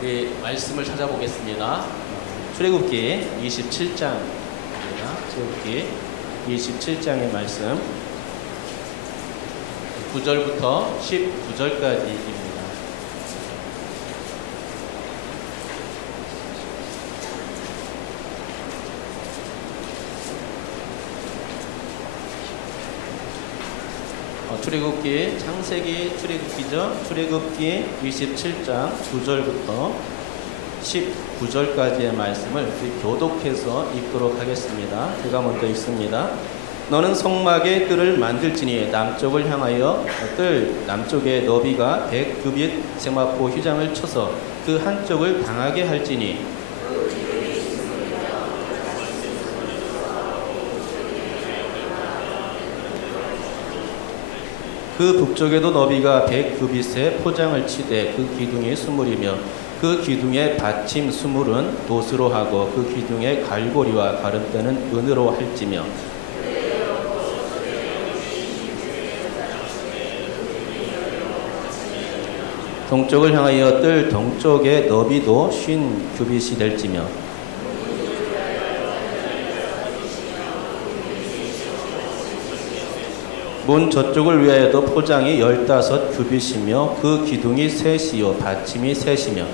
우리 말씀을 찾아보겠습니다. 출애굽기 27장입니다. 출애굽기 27장의 말씀 9절부터 19절까지입니다. 출애굽기, 창세기 출애굽기죠. 출애굽기 27장 9절부터 19절까지의 말씀을 교독해서 읽도록 하겠습니다. 제가 먼저 읽습니다. 너는 성막의 뜰을 만들지니 남쪽을 향하여 뜰 남쪽의 너비가 100규빗 세마포 휘장을 쳐서 그 한쪽을 당하게 할지니 그 북쪽에도 너비가 100규빗의 포장을 치되 그 기둥이 수물이며 그 기둥의 받침 수물은 돛으로 하고 그 기둥의 갈고리와 가름대는 은으로 할지며 동쪽을 향하여 뜰 동쪽의 너비도 50규빗이 될지며 문 저쪽을 위하여도 포장이 15규빗이며 그 기둥이 셋이요 받침이 셋이며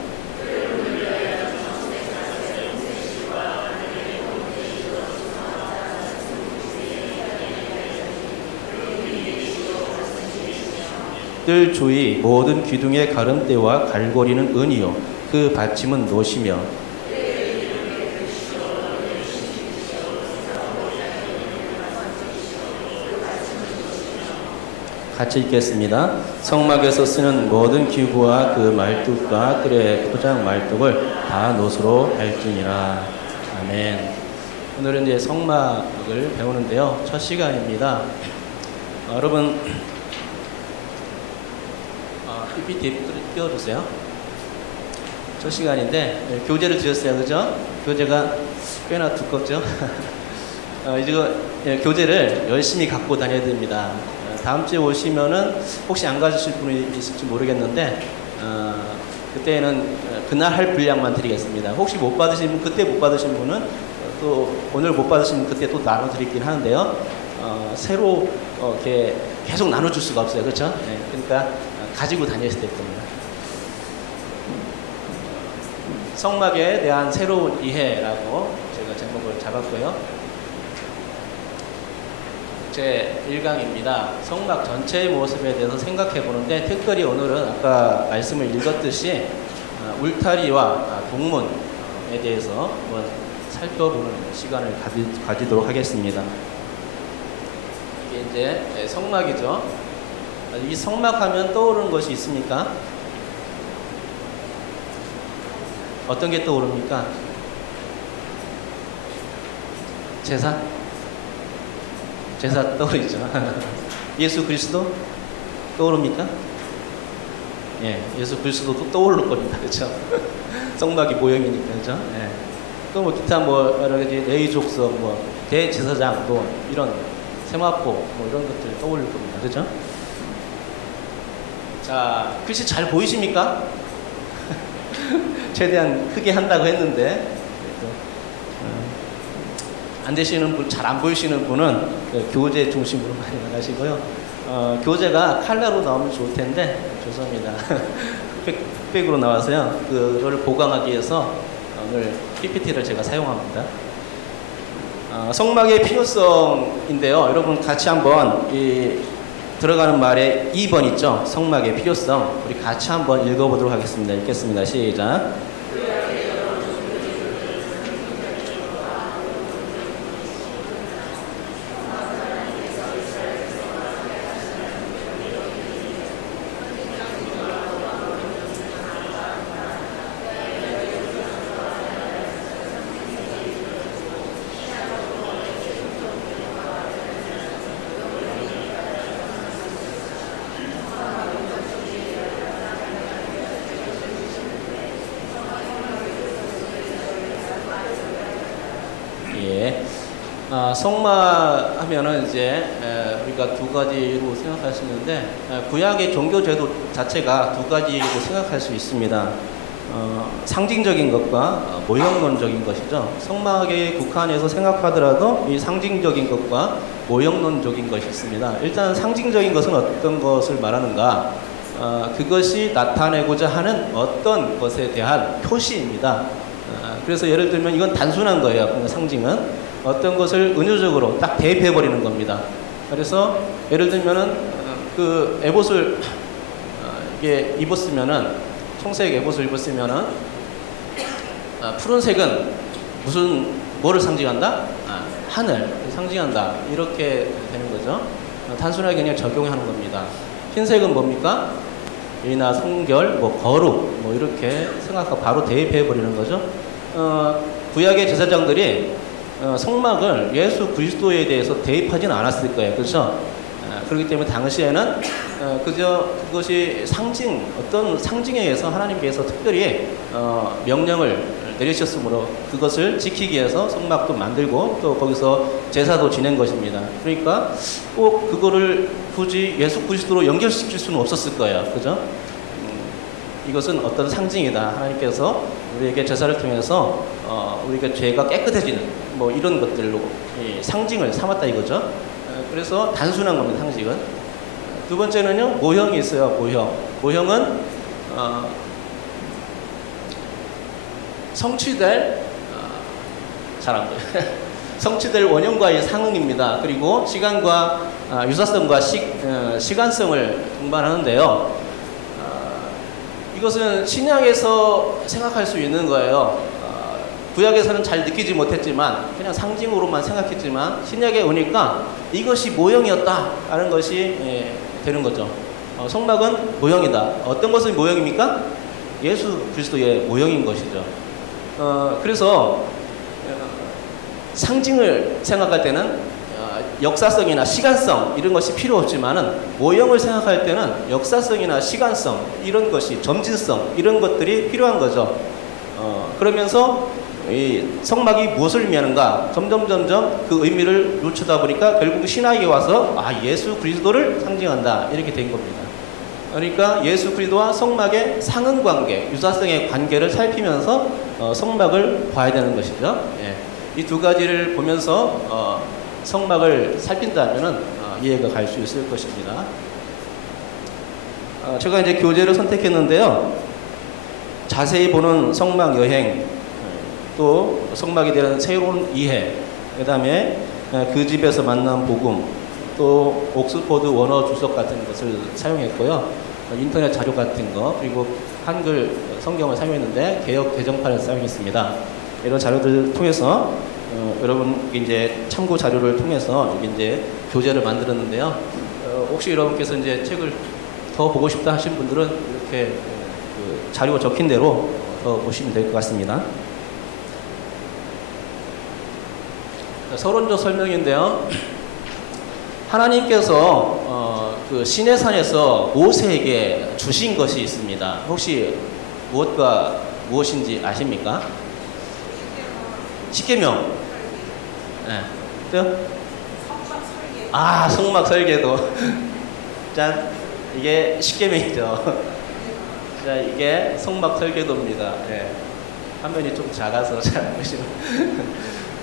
뜰 주위 모든 기둥의 가름대와 갈고리는 은이요 그 받침은 놋이며 같이 읽겠습니다. 성막에서 쓰는 모든 기구와 그 말뚝과 뜰의 포장 말뚝을 다 놋으로 할지니라. 아멘. 오늘은 이제 성막을 배우는데요. 첫 시간입니다. 여러분 PPT 띄워주세요. 첫 시간인데 교재를 드렸어요. 그죠? 교재가 꽤나 두껍죠? 이제 교재를 열심히 갖고 다녀야 됩니다. 다음 주에 오시면은 혹시 안 가주실 분이 있을지 모르겠는데 그때는 그날 할 분량만 드리겠습니다. 혹시 못 받으신 분, 그때 못 받으신 분은 또 오늘 못 받으신 분 그때 또 나눠드리긴 하는데요. 새로 이렇게 계속 나눠줄 수가 없어요. 그렇죠? 네, 그러니까 가지고 다니셔야 될 겁니다. 성막에 대한 새로운 이해라고 제가 제목을 잡았고요. 제 1강입니다. 성막 전체의 모습에 대해서 생각해 보는데 특별히 오늘은 아까 말씀을 읽었듯이 울타리와 동문에 대해서 한번 살펴보는 시간을 가지도록 하겠습니다. 이게 이제 성막이죠. 이 성막하면 떠오르는 것이 있습니까? 어떤 게 떠오릅니까? 제사? 제사 떠오르죠. 예수 그리스도 떠오릅니까? 예, 예수 그리스도도 떠오를 겁니다. 그렇죠? 성막이 모형이니까, 그렇죠? 예. 또 뭐 기타 뭐 여러 가지 레위족석, 뭐 대제사장, 뭐 이런 세마포, 뭐 이런 것들 떠올릴 겁니다. 그렇죠? 자, 글씨 잘 보이십니까? 최대한 크게 한다고 했는데 안 되시는 분, 잘 안 보이시는 분은 교재 중심으로 많이 나가시고요. 교재가 칼라로 나오면 좋을 텐데 죄송합니다. 흑백으로 나와서요. 그걸 보강하기 위해서 오늘 PPT를 제가 사용합니다. 성막의 필요성인데요. 여러분 같이 한번 들어가는 말에 2번 있죠. 성막의 필요성. 우리 같이 한번 읽어보도록 하겠습니다. 읽겠습니다. 시작. 성막 하면은 이제 우리가 두 가지로 생각할 수 있는데 구약의 종교 제도 자체가 두 가지로 생각할 수 있습니다. 상징적인 것과 모형론적인 것이죠. 성막에 국한해서 생각하더라도 이 상징적인 것과 모형론적인 것이 있습니다. 일단 상징적인 것은 어떤 것을 말하는가? 그것이 나타내고자 하는 어떤 것에 대한 표시입니다. 그래서 예를 들면 이건 단순한 거예요. 그러니까 상징은 어떤 것을 은유적으로 딱 대입해버리는 겁니다. 그래서 예를 들면은 그 에봇을 이게 입었으면은 청색 에봇을 입었으면은 푸른색은 뭐를 상징한다? 하늘 상징한다. 이렇게 되는 거죠. 단순하게 그냥 적용하는 겁니다. 흰색은 뭡니까? 예나 성결, 거룩, 이렇게 생각하고 바로 대입해 버리는 거죠. 구약의 제사장들이 성막을 예수 그리스도에 대해서 대입하지는 않았을 거예요. 그렇죠? 그렇기 때문에 당시에는 그저 그것이 어떤 상징에 의해서 하나님께서 특별히 명령을 내리셨으므로 그것을 지키기 위해서 성막도 만들고 또 거기서 제사도 지낸 것입니다. 그러니까 꼭 그거를 굳이 예수 그리스도로 연결시킬 수는 없었을 거예요. 그죠? 이것은 어떤 상징이다. 하나님께서 우리에게 제사를 통해서 우리가 죄가 깨끗해지는 이런 것들로 상징을 삼았다 이거죠. 그래서 단순한 겁니다. 상징은. 두 번째는요, 모형이 있어요. 모형은 성취될 성취될 원형과의 상응입니다. 그리고 시간과 유사성과 시간성을 동반하는데요. 이것은 신약에서 생각할 수 있는 거예요. 구약에서는 잘 느끼지 못했지만 그냥 상징으로만 생각했지만 신약에 오니까 이것이 모형이었다라는 것이 되는 거죠. 성막은 모형이다. 어떤 것은 모형입니까? 예수 그리스도의 모형인 것이죠. 그래서 상징을 생각할 때는 역사성이나 시간성 이런 것이 필요 없지만은 모형을 생각할 때는 역사성이나 시간성 이런 것이 점진성 이런 것들이 필요한 거죠. 그러면서 이 성막이 무엇을 의미하는가 점점 그 의미를 놓치다 보니까 결국 신학에 와서 예수 그리스도를 상징한다 이렇게 된 겁니다. 그러니까 예수 그리스도와 성막의 상응관계, 유사성의 관계를 살피면서 성막을 봐야 되는 것이죠. 이 두 가지를 보면서 성막을 살핀다면은 이해가 갈 수 있을 것입니다. 제가 이제 교재를 선택했는데요. 자세히 보는 성막 여행, 또 성막에 대한 새로운 이해, 그 다음에 그 집에서 만난 복음, 또 옥스퍼드 원어 주석 같은 것을 사용했고요. 인터넷 자료 같은 거, 그리고 한글 성경을 사용했는데 개역 개정판을 사용했습니다. 이런 자료들을 통해서 여러분 이제 참고 자료를 통해서 이제 교재를 만들었는데요. 혹시 여러분께서 이제 책을 더 보고 싶다 하신 분들은 이렇게 자료가 적힌 대로 더 보시면 될 것 같습니다. 서론적 설명인데요. 하나님께서 그 시내산에서 모세에게 주신 것이 있습니다. 혹시 무엇과 무엇인지 아십니까? 십계명. 네. 성막 설계도. 짠. 이게 십계명이죠. 자, 이게 성막 설계도입니다. 화면이 좀 작아서 잘 안 보시면.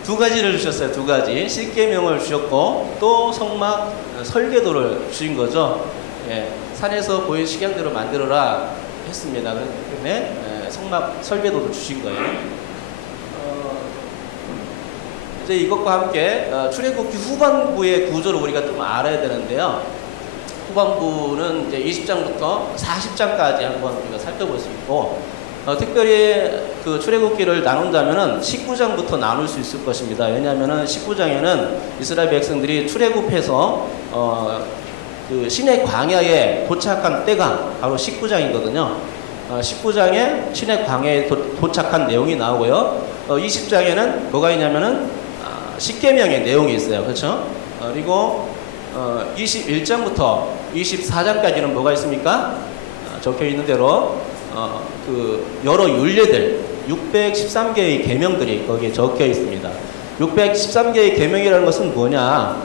두 가지를 주셨어요. 두 가지. 십계명을 주셨고 또 성막 설계도를 주신 거죠. 산에서 보인 식양대로 만들어라 했습니다. 그렇기 때문에 성막 설계도도 주신 거예요. 이제 이것과 함께 출애굽기 후반부의 구조를 우리가 좀 알아야 되는데요. 후반부는 이제 20장부터 40장까지 한번 우리가 살펴볼 수 있고, 특별히 그 출애굽기를 나눈다면은 19장부터 나눌 수 있을 것입니다. 왜냐하면은 19장에는 이스라엘 백성들이 출애굽해서 그 시내 광야에 도착한 때가 바로 19장이거든요. 19장에 시내 광야에 도착한 내용이 나오고요. 20장에는 뭐가 있냐면은 십계명의 내용이 있어요. 그렇죠? 그리고 21장부터 24장까지는 뭐가 있습니까? 적혀 있는 대로 그 여러 율례들 613개의 계명들이 거기에 적혀 있습니다. 613개의 계명이라는 것은 뭐냐?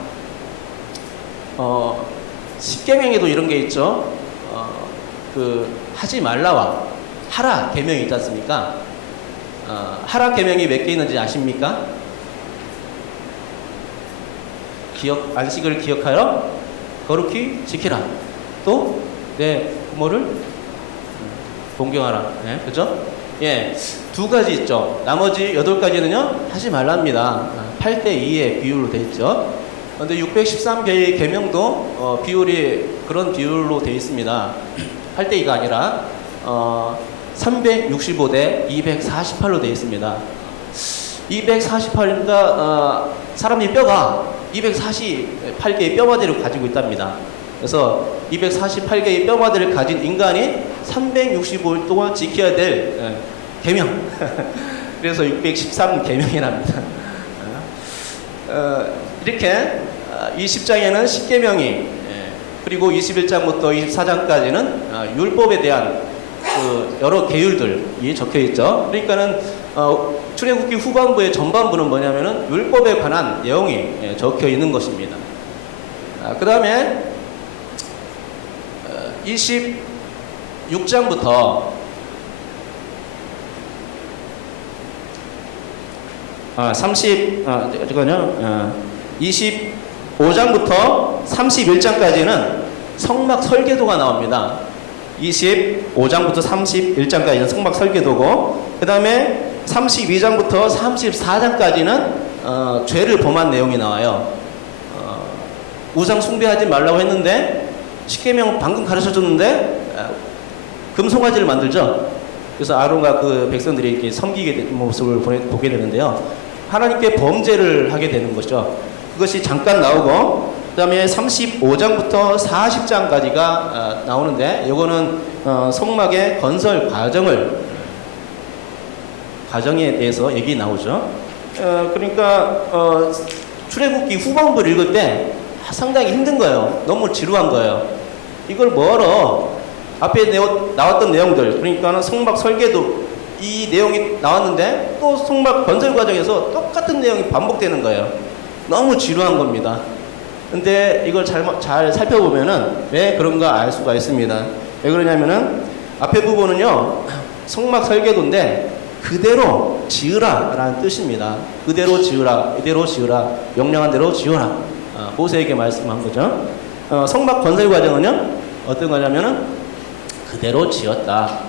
십계명에도 이런 게 있죠. 그 하지 말라와 하라 계명이 있지 않습니까? 하라 계명이 몇 개 있는지 아십니까? 안식을 기억하여 거룩히 지키라. 또 내 부모를 존경하라. 예, 그죠? 예, 두 가지 있죠. 나머지 8가지는요 하지 말랍니다. 8대2의 비율로 되어 있죠. 그런데 613개의 계명도 비율이 그런 비율로 되어 있습니다. 8대2가 아니라 365대 248로 되어 있습니다. 248이니까 사람이 뼈가 248개의 뼈마디를 가지고 있답니다. 그래서 248개의 뼈마디를 가진 인간이 365일 동안 지켜야 될 계명. 그래서 613계명이랍니다. 이렇게 이 10장에는 10계명이, 그리고 21장부터 24장까지는 율법에 대한 그 여러 계율들이 적혀 있죠. 그러니까는 출애굽기 후반부의 전반부는 뭐냐면은 율법에 관한 내용이 적혀 있는 것입니다. 그 다음에 26장부터 25장부터 31장까지는 성막 설계도가 나옵니다. 25장부터 31장까지는 성막 설계도고, 그 다음에 32장부터 34장까지는 죄를 범한 내용이 나와요. 우상 숭배하지 말라고 했는데 10계명 방금 가르쳐줬는데 금송아지를 만들죠. 그래서 아론과 그 백성들이 이렇게 섬기게 된 모습을 보게 되는데요. 하나님께 범죄를 하게 되는 것이죠. 그것이 잠깐 나오고, 그 다음에 35장부터 40장까지가 나오는데, 이거는 성막의 건설 과정에 대해서 얘기 나오죠. 그러니까 출애굽기 후반부를 읽을 때 상당히 힘든 거예요. 너무 지루한 거예요. 이걸 뭐하러 앞에 나왔던 내용들, 그러니까 성막 설계도 이 내용이 나왔는데 또 성막 건설 과정에서 똑같은 내용이 반복되는 거예요. 너무 지루한 겁니다. 근데 이걸 잘 살펴보면은 왜 그런가 알 수가 있습니다. 왜 그러냐면은 앞에 부분은요, 성막 설계도인데 그대로 지으라 라는 뜻입니다. 그대로 지으라, 이대로 지으라, 명령한 대로 지어라. 모세에게 말씀한 거죠. 성막 건설 과정은요, 어떤 거냐면은 그대로 지었다.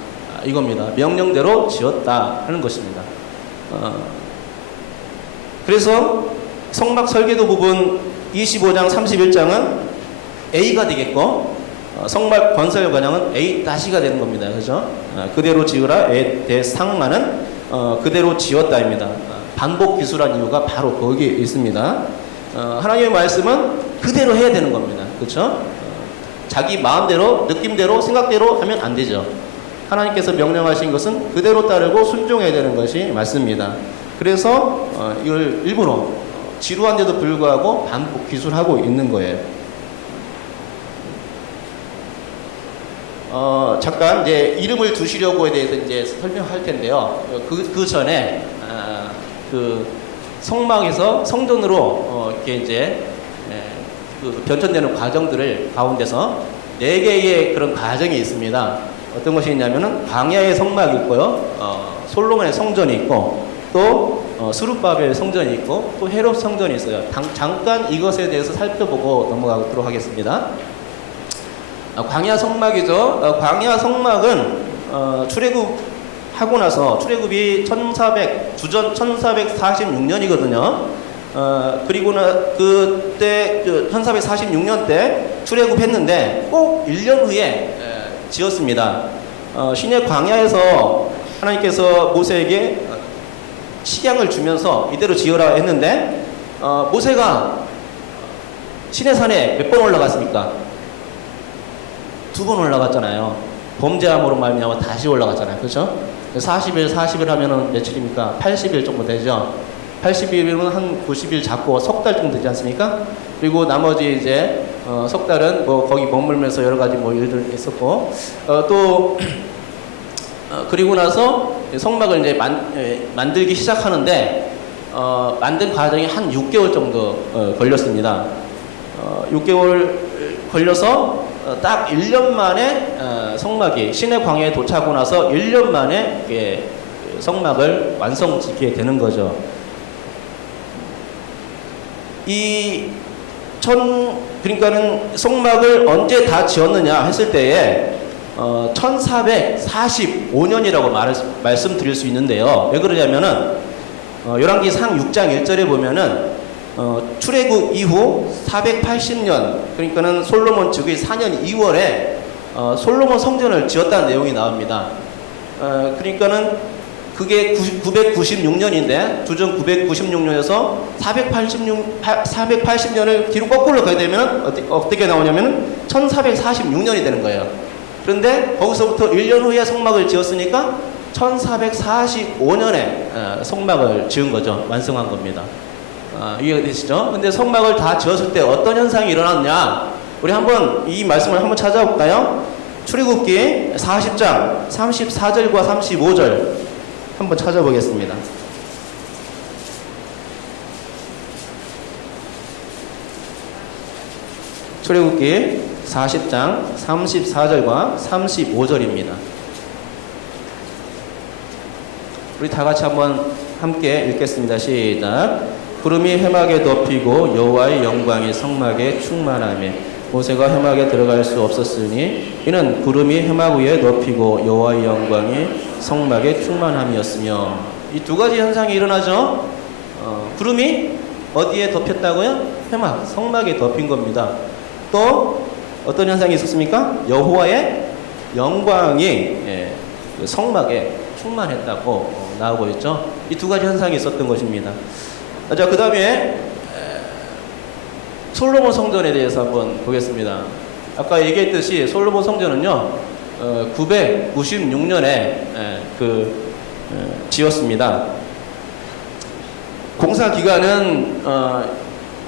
이겁니다. 명령대로 지었다 하는 것입니다. 그래서 성막 설계도 부분 25장 31장은 A가 되겠고, 성막 건설 과정은 A-가 되는 겁니다. 그죠? 그대로 지으라 대상만은 그대로 지었다입니다. 반복 기술한 이유가 바로 거기에 있습니다. 하나님의 말씀은 그대로 해야 되는 겁니다. 그렇죠? 자기 마음대로, 느낌대로, 생각대로 하면 안 되죠. 하나님께서 명령하신 것은 그대로 따르고 순종해야 되는 것이 맞습니다. 그래서 이걸 일부러 지루한데도 불구하고 반복 기술하고 있는 거예요. 잠깐 이제 이름을 두시려고에 대해서 이제 설명할 텐데요. 그 전에 그 성막에서 성전으로 이렇게 이제 그 변천되는 과정들을 가운데서 4개의 그런 과정이 있습니다. 어떤 것이 있냐면은 광야의 성막이 있고요, 솔로몬의 성전이 있고, 또 스룹바벨 성전이 있고, 또 헤롯 성전이 있어요. 잠깐 이것에 대해서 살펴보고 넘어가도록 하겠습니다. 광야 성막이죠. 광야 성막은 출애굽하고 나서, 출애굽이 주전 1446년이거든요. 그리고는 그때 1446년 때 출애굽했는데 꼭 1년 후에 지었습니다. 신의 광야에서 하나님께서 모세에게 식양을 주면서 이대로 지어라 했는데, 모세가 신의 산에 몇 번 올라갔습니까? 2번 올라갔잖아요. 범죄함으로 말미암아 다시 올라갔잖아요. 그렇죠? 40일 하면은 며칠입니까? 80일 정도 되죠. 80일이면 한 90일 잡고 석 달 정도 되지 않습니까? 그리고 나머지 이제 석 달은 뭐 거기 머물면서 여러 가지 뭐 일들 있었고, 또 그리고 나서 성막을 이제 만들기 시작하는데, 만든 과정이 한 6개월 정도 걸렸습니다. 6개월 걸려서 딱 1년 만에 성막이 시내 광야에 도착하고 나서 1년 만에 성막을 완성짓게 되는 거죠. 그러니까는 성막을 언제 다 지었느냐 했을 때에 1445년이라고 말씀드릴 수 있는데요. 왜 그러냐면은 열왕기상 6장 1절에 보면은 출애굽 이후 480년, 그러니까는 솔로몬 즉위 4년 2월에 솔로몬 성전을 지었다는 내용이 나옵니다. 그러니까는 그게 996년인데 주전 996년에서 480년을 뒤로 거꾸로 가게 되면 어떻게 나오냐면 1446년이 되는 거예요. 그런데 거기서부터 1년 후에 성막을 지었으니까 1445년에 성막을 지은 거죠. 완성한 겁니다. 이해가 되시죠? 근데 성막을 다 지었을 때 어떤 현상이 일어났냐? 우리 한번 이 말씀을 한번 찾아볼까요? 출애굽기 40장 34절과 35절 한번 찾아보겠습니다. 출애굽기 40장 34절과 35절입니다. 우리 다 같이 한번 함께 읽겠습니다. 시작. 구름이 회막에 덮이고 여호와의 영광이 성막에 충만하며 모세가 회막에 들어갈 수 없었으니 이는 구름이 회막 위에 덮이고 여호와의 영광이 성막에 충만함이었으며. 이 두 가지 현상이 일어나죠. 구름이 어디에 덮였다고요? 회막, 성막에 덮인 겁니다. 또 어떤 현상이 있었습니까? 여호와의 영광이 그 성막에 충만했다고 나오고 있죠. 이 두 가지 현상이 있었던 것입니다. 자, 그 다음에 솔로몬 성전에 대해서 한번 보겠습니다. 아까 얘기했듯이 솔로몬 성전은요 996년에 지었습니다. 공사 기간은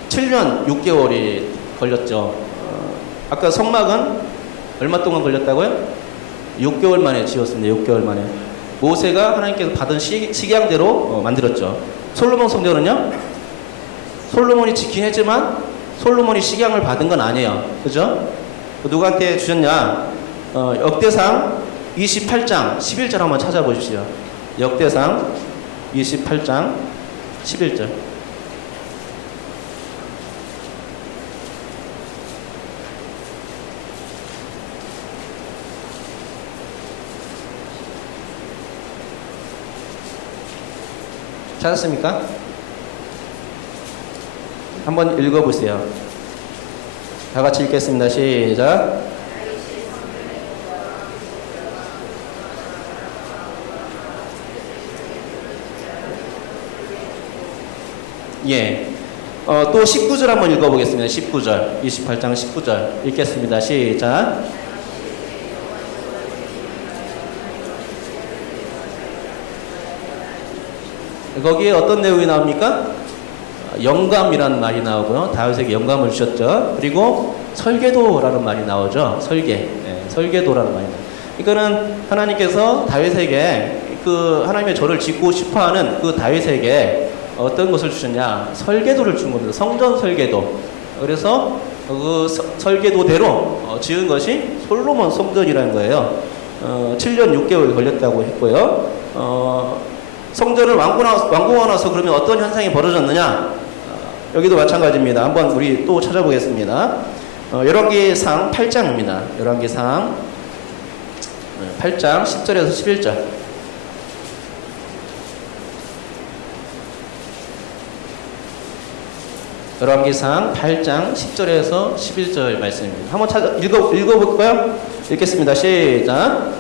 7년 6개월이 걸렸죠. 아까 성막은 얼마 동안 걸렸다고요? 6개월 만에 지었습니다. 6개월 만에. 모세가 하나님께서 받은 식양대로 만들었죠. 솔로몬 성전은요, 솔로몬이 짓긴 했지만 솔로몬이 식양을 받은 건 아니에요. 그죠? 누구한테 주셨냐? 역대상 28장 11절 한번 찾아보십시오. 역대상 28장 11절. 찾았습니까? 한번 읽어보세요. 다 같이 읽겠습니다. 시작. 예. 또 19절 한번 읽어보겠습니다. 19절. 28장 19절. 읽겠습니다. 시작. 거기에 어떤 내용이 나옵니까? 영감이라는 말이 나오고요. 다윗에게 영감을 주셨죠. 그리고 설계도라는 말이 나오죠. 설계도라는 말이 나와요. 그러니까는 하나님께서 다윗에게 그 하나님의 절을 짓고 싶어하는 그 다윗에게 어떤 것을 주셨냐? 설계도를 준 겁니다. 성전 설계도. 그래서 그 설계도대로 지은 것이 솔로몬 성전이라는 거예요. 7년 6개월 걸렸다고 했고요. 성전을 완공하고 나서 그러면 어떤 현상이 벌어졌느냐? 여기도 마찬가지입니다. 한번 우리 또 찾아보겠습니다. 열왕기상 8장입니다. 열왕기상 8장 10절에서 11절. 열왕기상 8장 10절에서 11절 말씀입니다. 한번 읽어볼까요? 읽겠습니다. 시작.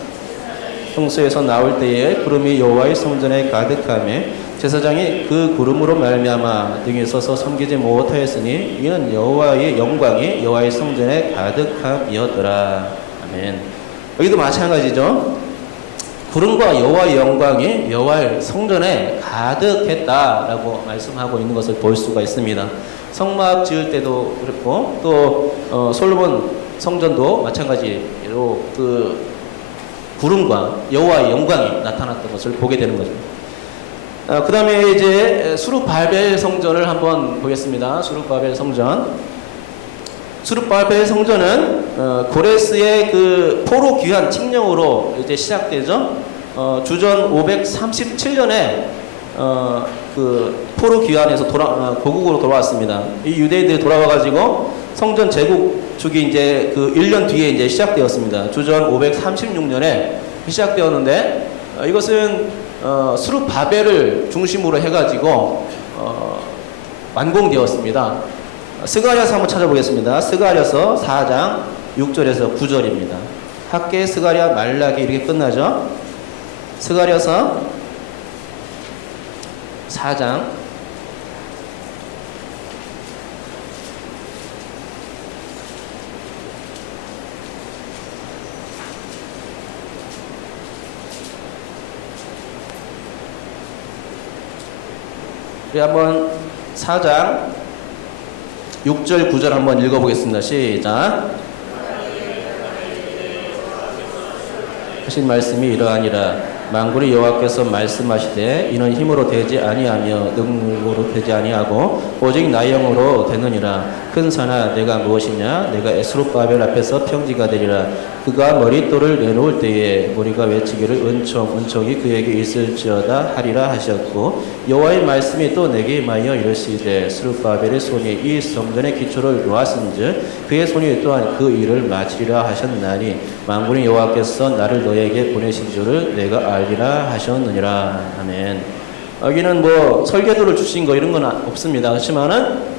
성소에서 나올 때에 구름이 여호와의 성전에 가득하며 제사장이 그 구름으로 말미암아 등에 서서 섬기지 못하였으니 이는 여호와의 영광이 여호와의 성전에 가득함이었더라. 아멘. 여기도 마찬가지죠. 구름과 여호와의 영광이 여호와의 성전에 가득했다라고 말씀하고 있는 것을 볼 수가 있습니다. 성막 지을 때도 그렇고 또 솔로몬 성전도 마찬가지로 그 구름과 여호와의 영광이 나타났던 것을 보게 되는 거죠. 그 다음에 이제 수룹바벨 성전을 한번 보겠습니다. 수룹바벨 성전. 수르바벨 성전은 고레스의 그 포로 귀환 칙령으로 이제 시작되죠. 주전 537년에 그 포로 귀환에서 고국으로 돌아왔습니다. 이 유대인들이 돌아와가지고 성전 재건축이 이제 그 1년 뒤에 이제 시작되었습니다. 주전 536년에 시작되었는데 이것은 수르바벨을 중심으로 해가지고 완공되었습니다. 스가랴서 한번 찾아보겠습니다. 스가랴서 4장 6절에서 9절입니다. 학개, 스가랴, 말라기 이렇게 끝나죠. 스가랴서 4장 4장 6절 9절 한번 읽어보겠습니다. 시작. 하신 말씀이 이러하니라. 만군의 여호와께서 말씀하시되 이는 힘으로 되지 아니하며 능력으로 되지 아니하고 오직 나의 영으로 되느니라. 큰 산아 내가 무엇이냐? 내가 에스룹바벨 앞에서 평지가 되리라. 그가 머릿돌을 내놓을 때에 머리가 외치기를 은총이 그에게 있을지어다 하리라 하셨고, 여호와의 말씀이 또 내게 임하여 이르시되 스룹바벨의 손이 이 성전의 기초를 놓았은즉 그의 손이 또한 그 일을 마치리라 하셨나니 만군의 여호와께서 나를 너에게 보내신 줄을 내가 알리라 하셨느니라. 아멘. 여기는 뭐 설계도를 주신 거 이런 건 없습니다. 그렇지만은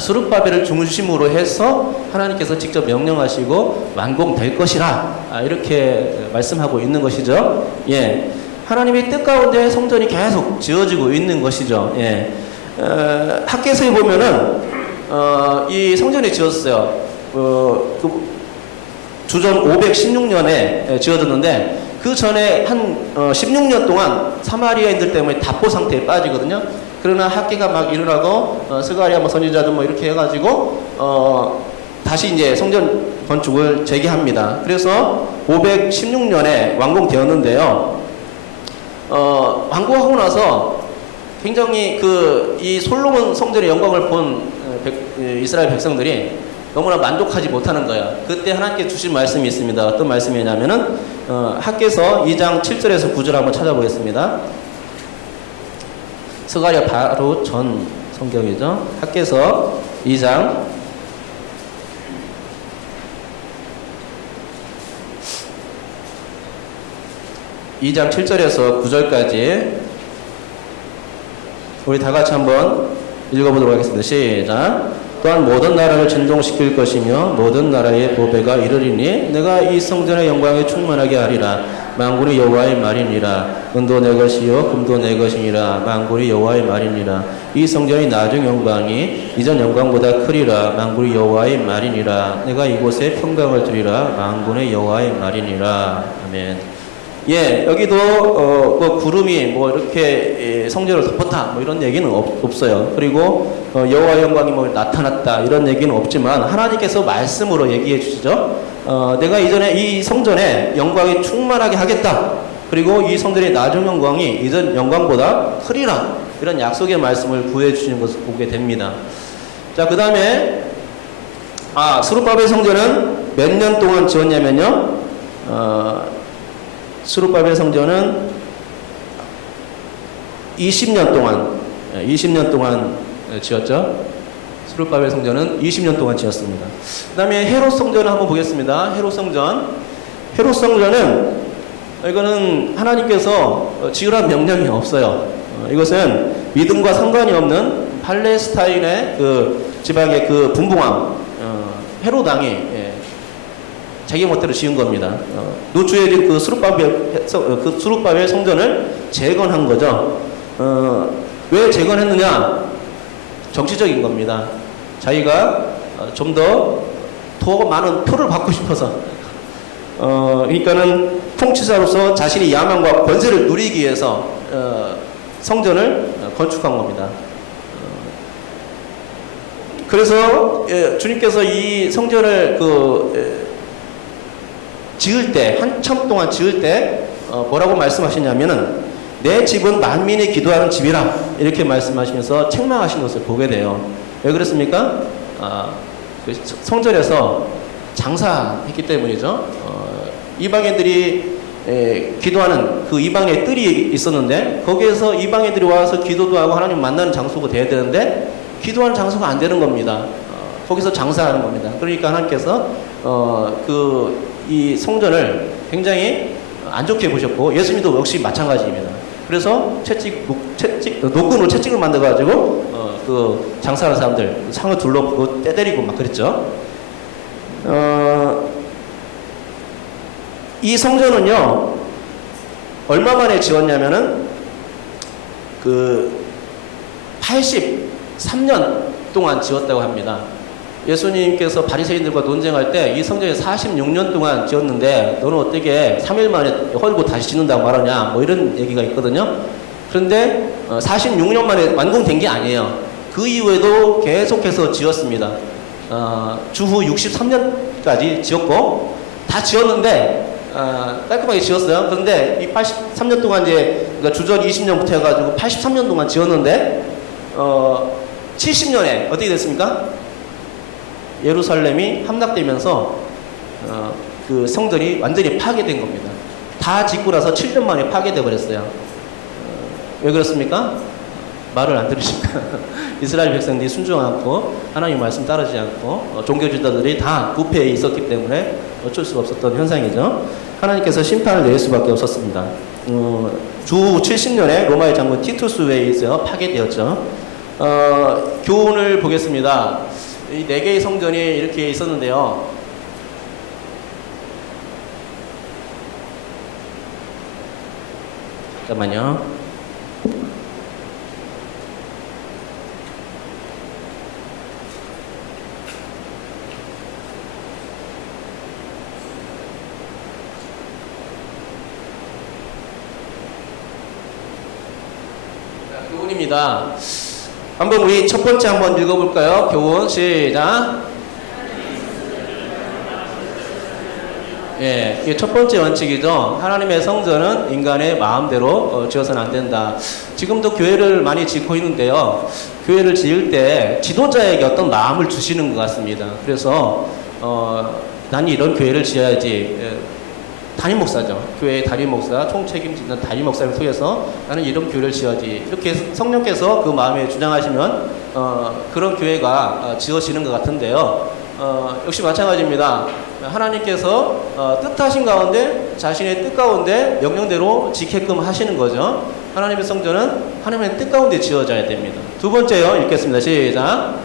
스룹바벨을 중심으로 해서 하나님께서 직접 명령하시고 완공될 것이라 이렇게 말씀하고 있는 것이죠. 예, 하나님의 뜻 가운데 성전이 계속 지어지고 있는 것이죠. 예, 학개서에 보면은 이 성전이 지었어요. 주전 516년에 지어졌는데 그 전에 한 16년 동안 사마리아인들 때문에 답보 상태에 빠지거든요. 그러나 학기가 막 일어나고 스가랴 뭐 선지자들 뭐 이렇게 해가지고 다시 이제 성전 건축을 재개합니다. 그래서 516년에 완공되었는데요. 완공하고 나서 굉장히 이 솔로몬 성전의 영광을 본 이스라엘 백성들이 너무나 만족하지 못하는 거야. 그때 하나님께 주신 말씀이 있습니다. 어떤 말씀이냐면은 학개서 2장 7절에서 9절 한번 찾아보겠습니다. 스가랴 바로 전 성경이죠. 학개서 2장 7절에서 9절까지 우리 다 같이 한번 읽어보도록 하겠습니다. 시작. 또한 모든 나라를 진동시킬 것이며 모든 나라의 보배가 이르리니 내가 이 성전의 영광에 충만하게 하리라. 만군의 여호와의 말이니라. 은도 내 것이요 금도 내 것이니라. 만군의 여호와의 말이니라. 이 성전의 나중 영광이 이전 영광보다 크리라. 만군의 여호와의 말이니라. 내가 이곳에 평강을 두리라. 만군의 여호와의 말이니라. 아멘. 예, 여기도 뭐 구름이 뭐 이렇게 성전을 덮었다 뭐 이런 얘기는 없어요. 그리고 여호와의 영광이 뭐 나타났다 이런 얘기는 없지만 하나님께서 말씀으로 얘기해 주시죠. 내가 이전에 이 성전에 영광이 충만하게 하겠다. 그리고 이 성전의 나중 영광이 이전 영광보다 크리라. 이런 약속의 말씀을 구해 주시는 것을 보게 됩니다. 자, 그 다음에 스룹바벨 성전은 몇 년 동안 지었냐면요. 스룹바벨 성전은 20년 동안 지었죠. 스룹바벨 성전은 20년 동안 지었습니다. 그 다음에 헤롯 성전을 한번 보겠습니다. 헤롯 성전은 이거는 하나님께서 지으라는 명령이 없어요. 이것은 믿음과 상관이 없는 팔레스타인의 그 지방의 그 분봉왕 헤롯 왕이 자기 멋대로 지은 겁니다. 노추해진 그 스룹바벨 성전을 재건한 거죠. 왜 재건했느냐? 정치적인 겁니다. 자기가 좀 더 많은 표를 받고 싶어서. 그러니까는 통치자로서 자신이 야망과 권세를 누리기 위해서 성전을 건축한 겁니다. 그래서 주님께서 이 성전을 지을 때, 한참 동안 지을 때 뭐라고 말씀하시냐면은 내 집은 만민이 기도하는 집이라 이렇게 말씀하시면서 책망하신 것을 보게 돼요. 왜 그랬습니까? 그 성전에서 장사했기 때문이죠. 이방인들이 기도하는 그 이방의 뜰이 있었는데 거기에서 이방인들이 와서 기도도 하고 하나님 만나는 장소가 돼야 되는데 기도하는 장소가 안 되는 겁니다. 거기서 장사하는 겁니다. 그러니까 하나님께서 이 성전을 굉장히 안 좋게 보셨고 예수님도 역시 마찬가지입니다. 그래서 노끈으로 채찍을 만들어가지고 그 장사하는 사람들 상을 둘러보고 때리고 막 그랬죠. 이 성전은요 얼마 만에 지었냐면은 그 83년 동안 지었다고 합니다. 예수님께서 바리새인들과 논쟁할 때 이 성전에 46년 동안 지었는데 너는 어떻게 3일 만에 헐고 다시 짓는다고 말하냐 뭐 이런 얘기가 있거든요. 그런데 46년 만에 완공된 게 아니에요. 그 이후에도 계속해서 지었습니다. 주후 63년까지 지었고 다 지었는데 깔끔하게 지었어요. 그런데 이 83년 동안 이제 그러니까 주전 20년부터 해가지고 83년 동안 지었는데 70년에 어떻게 됐습니까? 예루살렘이 함락되면서 그 성전이 완전히 파괴된 겁니다. 다 짓고 나서 7년 만에 파괴돼 버렸어요. 왜 그렇습니까? 말을 안 들으시니까 이스라엘 백성들이 순종하지 않고 하나님 말씀 따르지 않고 종교 지도자들이 다 부패에 있었기 때문에 어쩔 수가 없었던 현상이죠. 하나님께서 심판을 내릴 수밖에 없었습니다. 주 70년에 로마의 장군 티투스 외에 있어 파괴되었죠. 교훈을 보겠습니다. 이 4개의 성전이 이렇게 있었는데요. 잠깐만요. 교훈입니다. 한번 우리 첫 번째 한번 읽어볼까요? 교훈 시작. 예, 이게 첫 번째 원칙이죠. 하나님의 성전은 인간의 마음대로 지어서는 안 된다. 지금도 교회를 많이 짓고 있는데요. 교회를 지을 때 지도자에게 어떤 마음을 주시는 것 같습니다. 그래서 난 이런 교회를 지어야지. 담임 목사죠. 교회의 담임 목사, 총책임지는 담임 목사를 통해서 나는 이런 교회를 지어야지. 이렇게 성령께서 그 마음에 주장하시면 그런 교회가 지어지는 것 같은데요. 역시 마찬가지입니다. 하나님께서 뜻하신 가운데 자신의 뜻 가운데 명령대로 지게끔 하시는 거죠. 하나님의 성전은 하나님의 뜻 가운데 지어져야 됩니다. 두 번째요. 읽겠습니다. 시작.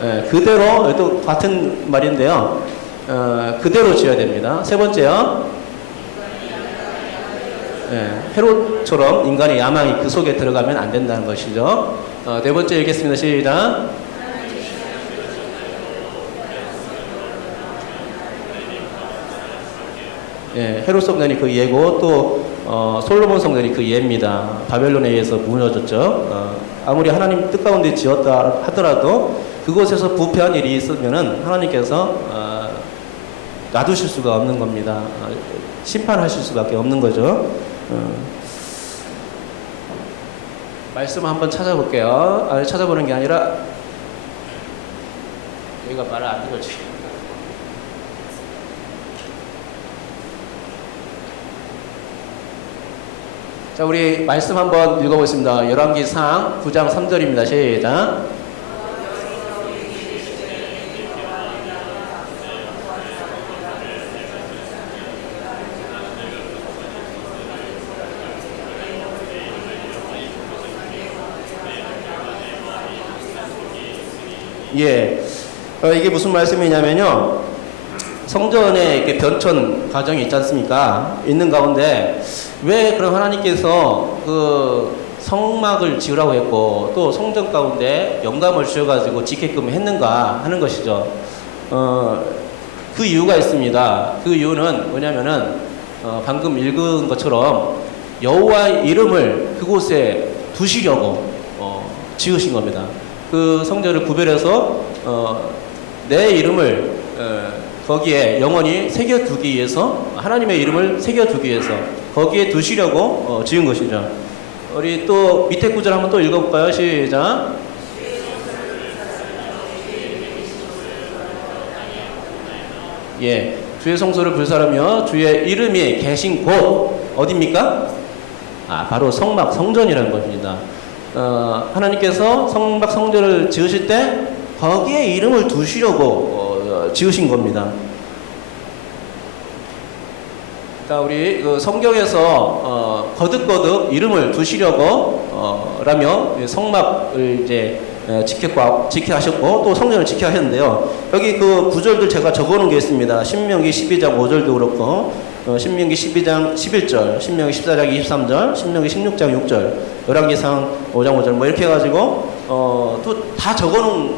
네, 그대로 또 같은 말인데요. 그대로 지어야 됩니다. 세 번째요. 헤롯처럼 인간의 야망이 그 속에 들어가면 안 된다는 것이죠. 네 번째 읽겠습니다. 시작. 헤롯 성전이 그 예고 또 솔로몬 성전이 그 예입니다. 바벨론에 의해서 무너졌죠. 아무리 하나님 뜻 가운데 지었다 하더라도 그곳에서 부패한 일이 있으면은 하나님께서 놔두실 수가 없는 겁니다. 심판하실 수밖에 없는 거죠. 말씀 한번 찾아볼게요. 찾아보는 게 아니라 여기가 말을 안 들어지. 자, 우리 말씀 한번 읽어보겠습니다. 열왕기상 9장 3절입니다. 시작. 이게 무슨 말씀이냐면요. 성전에 이렇게 변천 과정이 있지 않습니까? 있는 가운데 왜 그럼 하나님께서 그 성막을 지으라고 했고 또 성전 가운데 영감을 주셔가지고 지게끔 했는가 하는 것이죠. 그 이유가 있습니다. 그 이유는 뭐냐면은 방금 읽은 것처럼 여호와의 이름을 그곳에 두시려고 지으신 겁니다. 그 성전을 구별해서 내 이름을 거기에 영원히 새겨두기 위해서 하나님의 이름을 새겨두기 위해서 거기에 두시려고 지은 것이죠. 우리 또 밑에 구절 한번 또 읽어볼까요? 시작. 예, 주의 성소를 불사르며 주의 이름이 계신 곳 어디입니까? 바로 성막 성전이라는 것입니다. 하나님께서 성막 성전을 지으실 때 거기에 이름을 두시려고 지으신 겁니다. 그러니까 우리 그 성경에서 거듭거듭 이름을 두시려고 라며 성막을 이제 지켜 하셨고 또 성전을 지켜 하셨는데요. 여기 그 구절들 제가 적어놓은 게 있습니다. 신명기 12장 5절도 그렇고 신명기 12장 11절, 신명기 14장 23절, 신명기 16장 6절, 열왕기상 5장 5절 뭐 이렇게 해가지고 또 다 적어놓은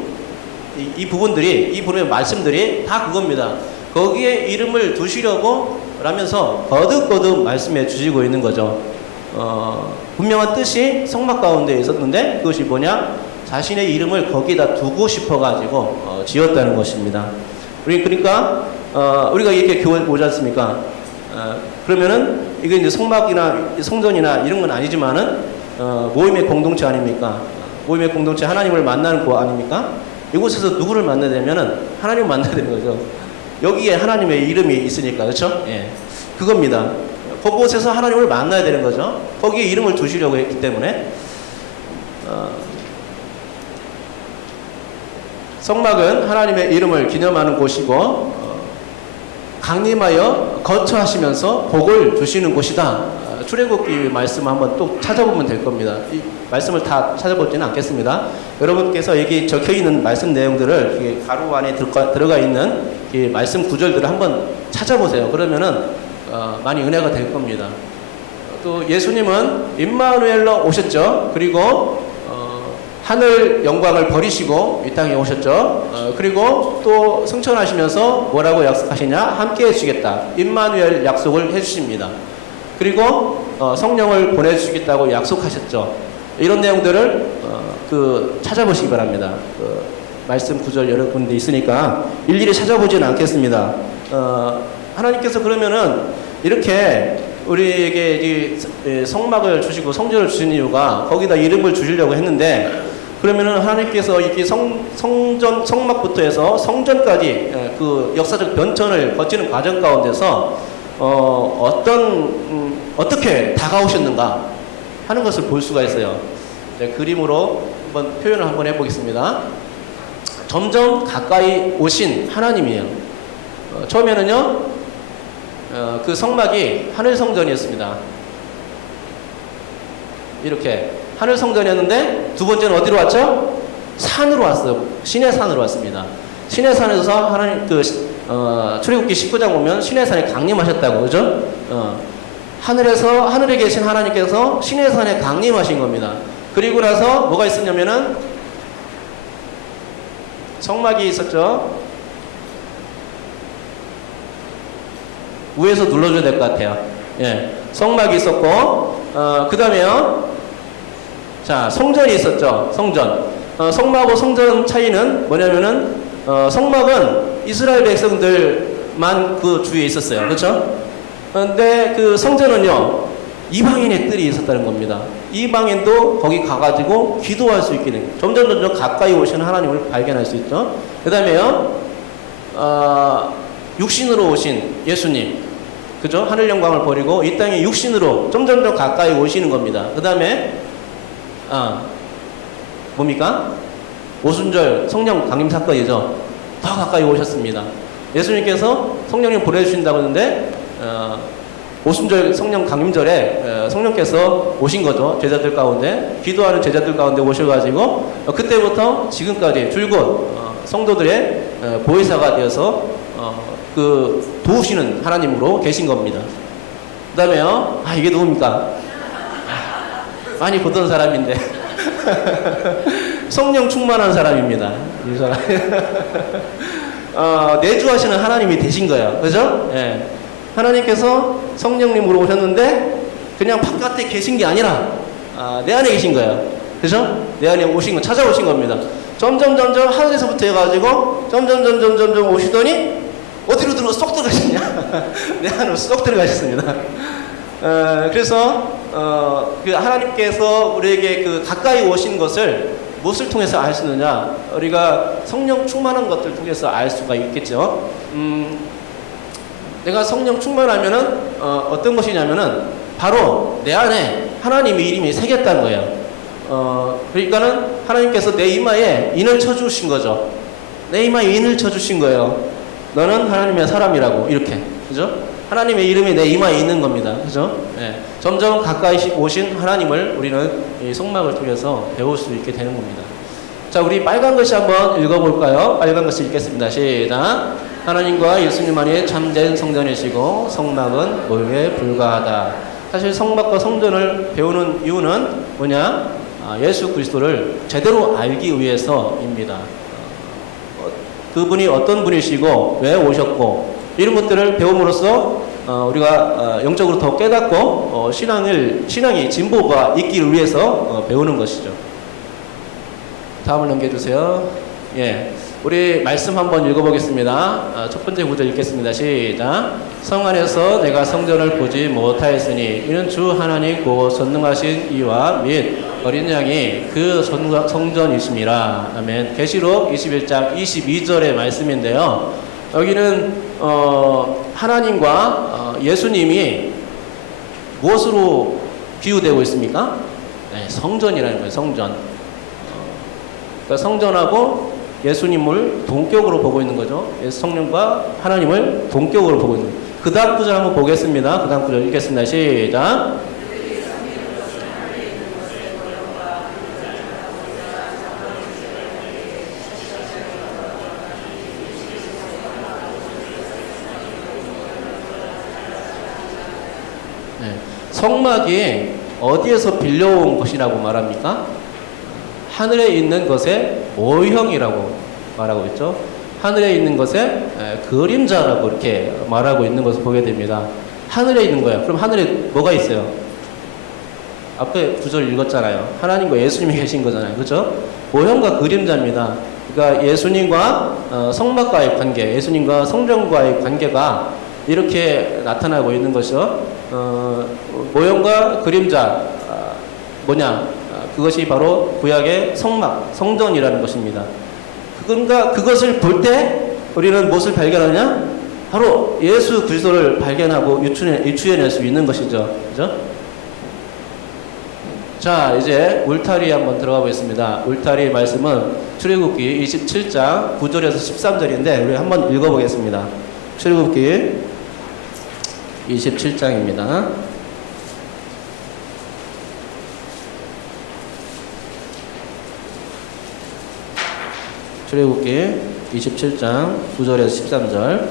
이 부분들이 이 부분의 말씀들이 다 그겁니다. 거기에 이름을 두시려고 라면서 거듭거듭 말씀해 주시고 있는 거죠. 분명한 뜻이 성막 가운데 있었는데 그것이 뭐냐? 자신의 이름을 거기다 두고 싶어가지고 지었다는 것입니다. 그러니까 우리가 이렇게 교회 오지 않습니까? 그러면은 이게 이제 성막이나 성전이나 이런 건 아니지만은 모임의 공동체 아닙니까? 모임의 공동체 하나님을 만나는 곳 아닙니까? 이곳에서 누구를 만나야 되면은 하나님을 만나야 되는 거죠. 여기에 하나님의 이름이 있으니까 그렇죠? 예, 그겁니다. 그곳에서 하나님을 만나야 되는 거죠. 거기에 이름을 두시려고 했기 때문에 성막은 하나님의 이름을 기념하는 곳이고 강림하여 거처하시면서 복을 주시는 곳이다. 출애굽기 말씀 한번 또 찾아보면 될 겁니다. 이 말씀을 다 찾아보지는 않겠습니다. 여러분께서 여기 적혀있는 말씀 내용들을 가로 안에 들어가 있는 이 말씀 구절들을 한번 찾아보세요. 그러면은 많이 은혜가 될 겁니다. 또 예수님은 임마누엘로 오셨죠. 그리고 하늘 영광을 버리시고 이 땅에 오셨죠. 그리고 또 승천하시면서 뭐라고 약속하시냐? 함께 해주시겠다. 임마누엘 약속을 해주십니다. 그리고 성령을 보내주시겠다고 약속하셨죠. 이런 내용들을 찾아보시기 바랍니다. 말씀 구절 여러 군데 있으니까 일일이 찾아보지는 않겠습니다. 하나님께서 그러면은 이렇게 우리에게 성막을 주시고 성전을 주신 이유가 거기다 이름을 주시려고 했는데 그러면은 하나님께서 이렇게 성막부터 해서 성전까지 그 역사적 변천을 거치는 과정 가운데서 어떻게 다가오셨는가 하는 것을 볼 수가 있어요. 그림으로 한번 표현을 한번 해보겠습니다. 점점 가까이 오신 하나님이에요. 처음에는요, 그 성막이 하늘 성전이었습니다. 이렇게 하늘 성전이었는데 두 번째는 어디로 왔죠? 산으로 왔어요. 신의 산으로 왔습니다. 신의 산에서 하나님 출애굽기 19장 보면 신의 산에 강림하셨다고 그죠? 하늘에 계신 하나님께서 신의 산에 강림하신 겁니다. 그리고 나서 뭐가 있었냐면은 성막이 있었죠. 위에서 눌러줘야 될 것 같아요. 예, 성막이 있었고 그 다음에요. 자, 성전이 있었죠. 성전. 성막하고 성전 차이는 뭐냐면은 성막은 이스라엘 백성들만 그 주위에 있었어요. 그렇죠? 그런데 그 성전은요, 이방인의 뜰이 있었다는 겁니다. 이방인도 거기 가가지고 기도할 수 있게 된, 점점 가까이 오시는 하나님을 발견할 수 있죠. 그 다음에요, 육신으로 오신 예수님, 그죠? 하늘 영광을 버리고 이 땅에 육신으로 점점 가까이 오시는 겁니다. 그 다음에, 뭡니까? 오순절 성령 강림 사건이죠. 더 가까이 오셨습니다. 예수님께서 성령님 보내주신다고 하는데, 오순절 성령 강림절에 성령께서 오신 거죠. 제자들 가운데, 기도하는 제자들 가운데 오셔가지고 그때부터 지금까지 줄곧 성도들의 보혜사가 되어서 그 도우시는 하나님으로 계신 겁니다. 그 다음에요, 이게 누굽니까? 많이 보던 사람인데 성령 충만한 사람입니다. 이 사람 내주하시는 하나님이 되신 거예요. 그죠? 예. 하나님께서 성령님으로 오셨는데 그냥 바깥에 계신 게 아니라 내 안에 계신 거예요. 그죠? 내 안에 오신 거, 찾아오신 겁니다. 점점 하늘에서부터 해가지고 점점 오시더니 어디로 쏙 들어가시냐? 내 안으로 쏙 들어가셨습니다. 그래서 그 하나님께서 우리에게 그 가까이 오신 것을 무엇을 통해서 알 수 있느냐? 우리가 성령 충만한 것들 통해서 알 수가 있겠죠. 내가 성령 충만하면은 어떤 것이냐면은 바로 내 안에 하나님의 이름이 새겼다는 거예요. 그러니까는 하나님께서 내 이마에 인을 쳐주신 거죠. 내 이마에 인을 쳐주신 거예요. 너는 하나님의 사람이라고 이렇게, 그죠? 하나님의 이름이 내 이마에 있는 겁니다. 그죠? 예. 점점 가까이 오신 하나님을 우리는 이 성막을 통해서 배울 수 있게 되는 겁니다. 자, 우리 빨간 글씨 한번 읽어볼까요? 빨간 글씨 읽겠습니다. 시작. 하나님과 예수님만이 참된 성전이시고 성막은 모욕에 불과하다. 사실 성막과 성전을 배우는 이유는 뭐냐? 예수 그리스도를 제대로 알기 위해서입니다. 그분이 어떤 분이시고 왜 오셨고 이런 것들을 배움으로써 우리가 영적으로 더 깨닫고 신앙이 진보가 있기를 위해서 배우는 것이죠. 다음을 넘겨주세요. 예, 우리 말씀 한번 읽어보겠습니다. 첫 번째 구절 읽겠습니다. 시작. 성 안에서 내가 성전을 보지 못하였으니 이는 주 하나님 곧 전능하신 이와 및 어린 양이 그 성전이심이라. 아멘. 계시록 21장 22절의 말씀인데요. 여기는 하나님과 예수님이 무엇으로 비유되고 있습니까? 네, 성전이라는 거예요. 성전. 그러니까 성전하고 예수님을 동격으로 보고 있는 거죠. 성령과 하나님을 동격으로 보고 있는 거예요. 그 다음 구절 한번 보겠습니다. 그 다음 구절 읽겠습니다. 시작. 네. 성막이 어디에서 빌려온 것이라고 말합니까? 하늘에 있는 것의 모형이라고 말하고 있죠. 하늘에 있는 것의 그림자라고 이렇게 말하고 있는 것을 보게 됩니다. 하늘에 있는 거예요. 그럼 하늘에 뭐가 있어요? 앞에 구절 읽었잖아요. 하나님과 예수님이 계신 거잖아요. 그렇죠? 모형과 그림자입니다. 그러니까 예수님과 성막과의 관계, 예수님과 성전과의 관계가 이렇게 나타나고 있는 것이죠. 모형과 그림자 뭐냐? 그것이 바로 구약의 성막, 성전이라는 것입니다. 그러니까 그것을 볼 때 우리는 무엇을 발견하냐? 바로 예수 그리스도를 발견하고 유추해낼 수 있는 것이죠. 그죠? 자, 이제 울타리 한번 들어가 보겠습니다. 울타리 말씀은 출애굽기 27장 9절에서 13절인데 우리 한번 읽어보겠습니다. 출애굽기 27장입니다. 출애굽기 27장 9절에서 13절.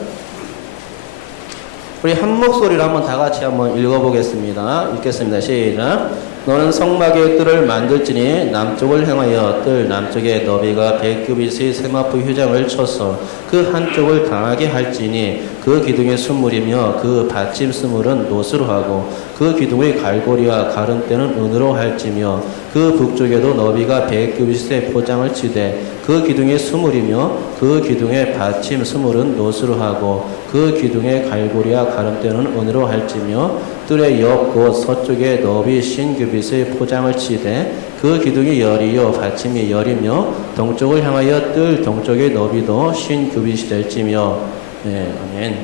우리 한 목소리로 한번 다 같이 한번 읽어보겠습니다. 읽겠습니다. 시작. 너는 성막의 뜰을 만들지니 남쪽을 향하여 뜰 남쪽의 너비가 100규빗의 세마포 휴장을 쳐서 그 한쪽을 당하게 할지니 그 기둥의 수물이며 그 받침 수물은 노스로 하고 그 기둥의 갈고리와 가름대는 은으로 할지며 그 북쪽에도 너비가 100규빗의 포장을 치되 그 기둥의 수물이며 그 기둥의 받침 수물은 노스로 하고 그 기둥의 갈고리와 가름대는 은으로 할지며 뜰의 옆 곧 서쪽에 너비 50규빗의 포장을 치되 그 기둥이 열이요 받침이 열이며 동쪽을 향하여 뜰 동쪽의 너비도 50규빗이 될지며. 네, 아멘.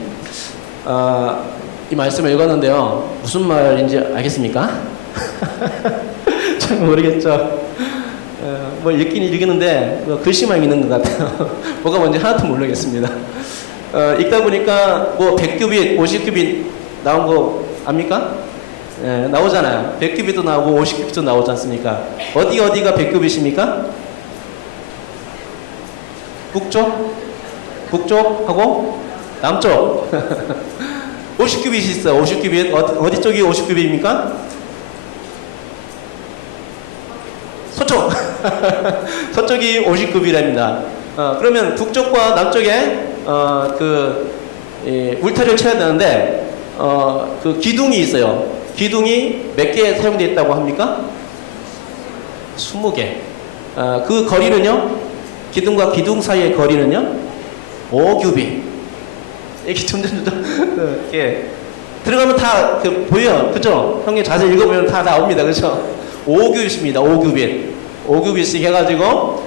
이 말씀을 읽었는데요. 무슨 말인지 알겠습니까? 잘 모르겠죠. 뭐 읽긴 읽는데 뭐 글씨만 읽는 것 같아요. 뭐가 뭔지 하나도 모르겠습니다. 읽다 보니까 뭐 100규빗, 50규빗 나온 거 압니까? 예, 나오잖아요. 100규빗도 나오고 50규빗도 나오지 않습니까? 어디가 100규빗입니까? 북쪽하고 남쪽. 50규빗이 있어요. 50규빗. 어디 쪽이 50규빗입니까? 서쪽. 서쪽이 50규빗입니다. 그러면 북쪽과 남쪽에 울타리를 쳐야 되는데 그 기둥이 있어요. 기둥이 몇 개 사용되어 있다고 합니까? 20개. 그 거리는요? 기둥과 기둥 사이의 거리는요? 5규빗. 이렇게 점점 이렇게 들어가면 다 보여요. 그죠? 형님 자세히 읽어보면 다 나옵니다. 그죠? 5규빗입니다. 5규빗. 5규빗씩 해가지고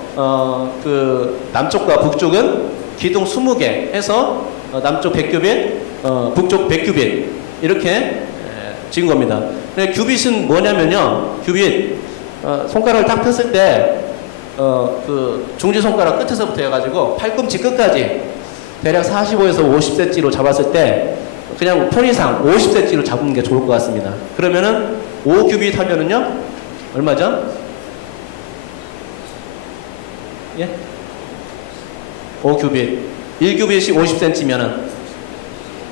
그 남쪽과 북쪽은 기둥 20개 해서 남쪽 100규빗, 북쪽 100규빗 이렇게 지은 겁니다. 근데 규빗은 뭐냐면요, 규빗 손가락을 딱 폈을 때 그 중지 손가락 끝에서부터 해가지고 팔꿈치 끝까지 대략 45에서 50cm로 잡았을 때 그냥 편의상 50cm로 잡는 게 좋을 것 같습니다. 그러면은 5규빗 하면은요 얼마죠? 예? 5규빗 1규빗이 50cm면은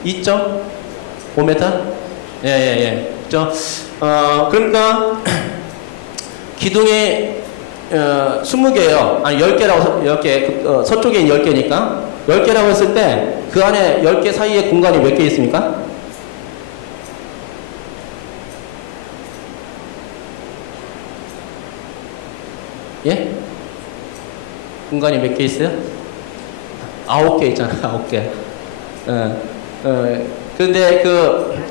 2.5m? 예. 그러니까 기둥이 20개예요. 아니 10개라고 10개 서쪽에 10개니까 10개라고 했을 때 그 안에 10개 사이에 공간이 몇 개 있습니까? 예? 공간이 몇 개 있어요? 9개 있잖아요. 9개. 근데 그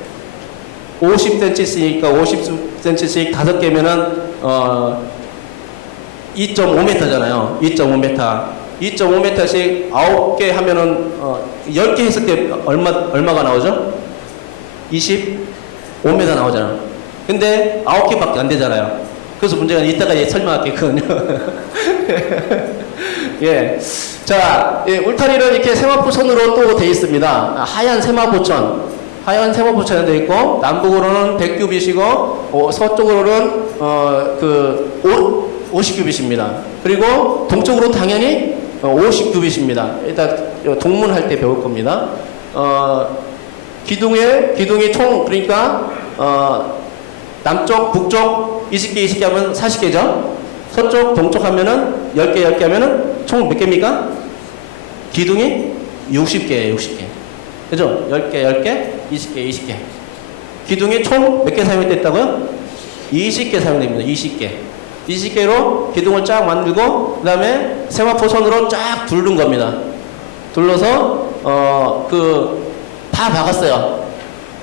50cm씩 50cm씩 5개면은 2.5m잖아요. 2.5m씩 9개 하면은 10개 했을 때 얼마가 나오죠? 25m 나오잖아. 근데 9개밖에 안 되잖아요. 그래서 문제가 이따가 설명할게요. 예. 자, 예, 울타리는 이렇게 세마포천으로 또 돼 있습니다. 하얀 세마포천에 돼 있고, 남북으로는 100규빗이고, 서쪽으로는, 50규빗입니다. 그리고 동쪽으로 당연히 50규빗입니다. 일단 동문할 때 배울 겁니다. 기둥이 총, 그러니까, 남쪽, 북쪽 20개 하면 40개죠? 서쪽, 동쪽 하면은 10개 하면은 총 몇 개입니까? 기둥이 60개예요, 60개. 그죠? 10개, 20개. 기둥이 총 몇 개 사용됐다고요? 20개 사용됩니다, 20개. 20개로 기둥을 쫙 만들고, 그 다음에 세마포선으로 쫙 두른 겁니다. 둘러서, 다 박았어요.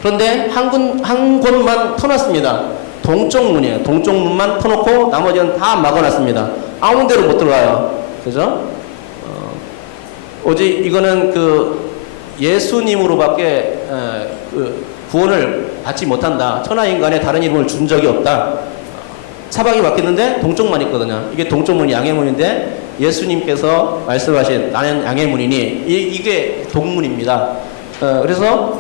그런데 한 곳만 터놨습니다. 동쪽 문이에요. 동쪽 문만 터놓고 나머지는 다 막아놨습니다. 아무 데로 못 들어가요. 그죠? 오직 이거는 예수님으로밖에 구원을 받지 못한다. 천하인간에 다른 이름을 준 적이 없다. 사방이 막혔는데 동쪽만 있거든요. 이게 동쪽문이 양해문인데 예수님께서 말씀하신 나는 양해문이니 이게 동문입니다. 그래서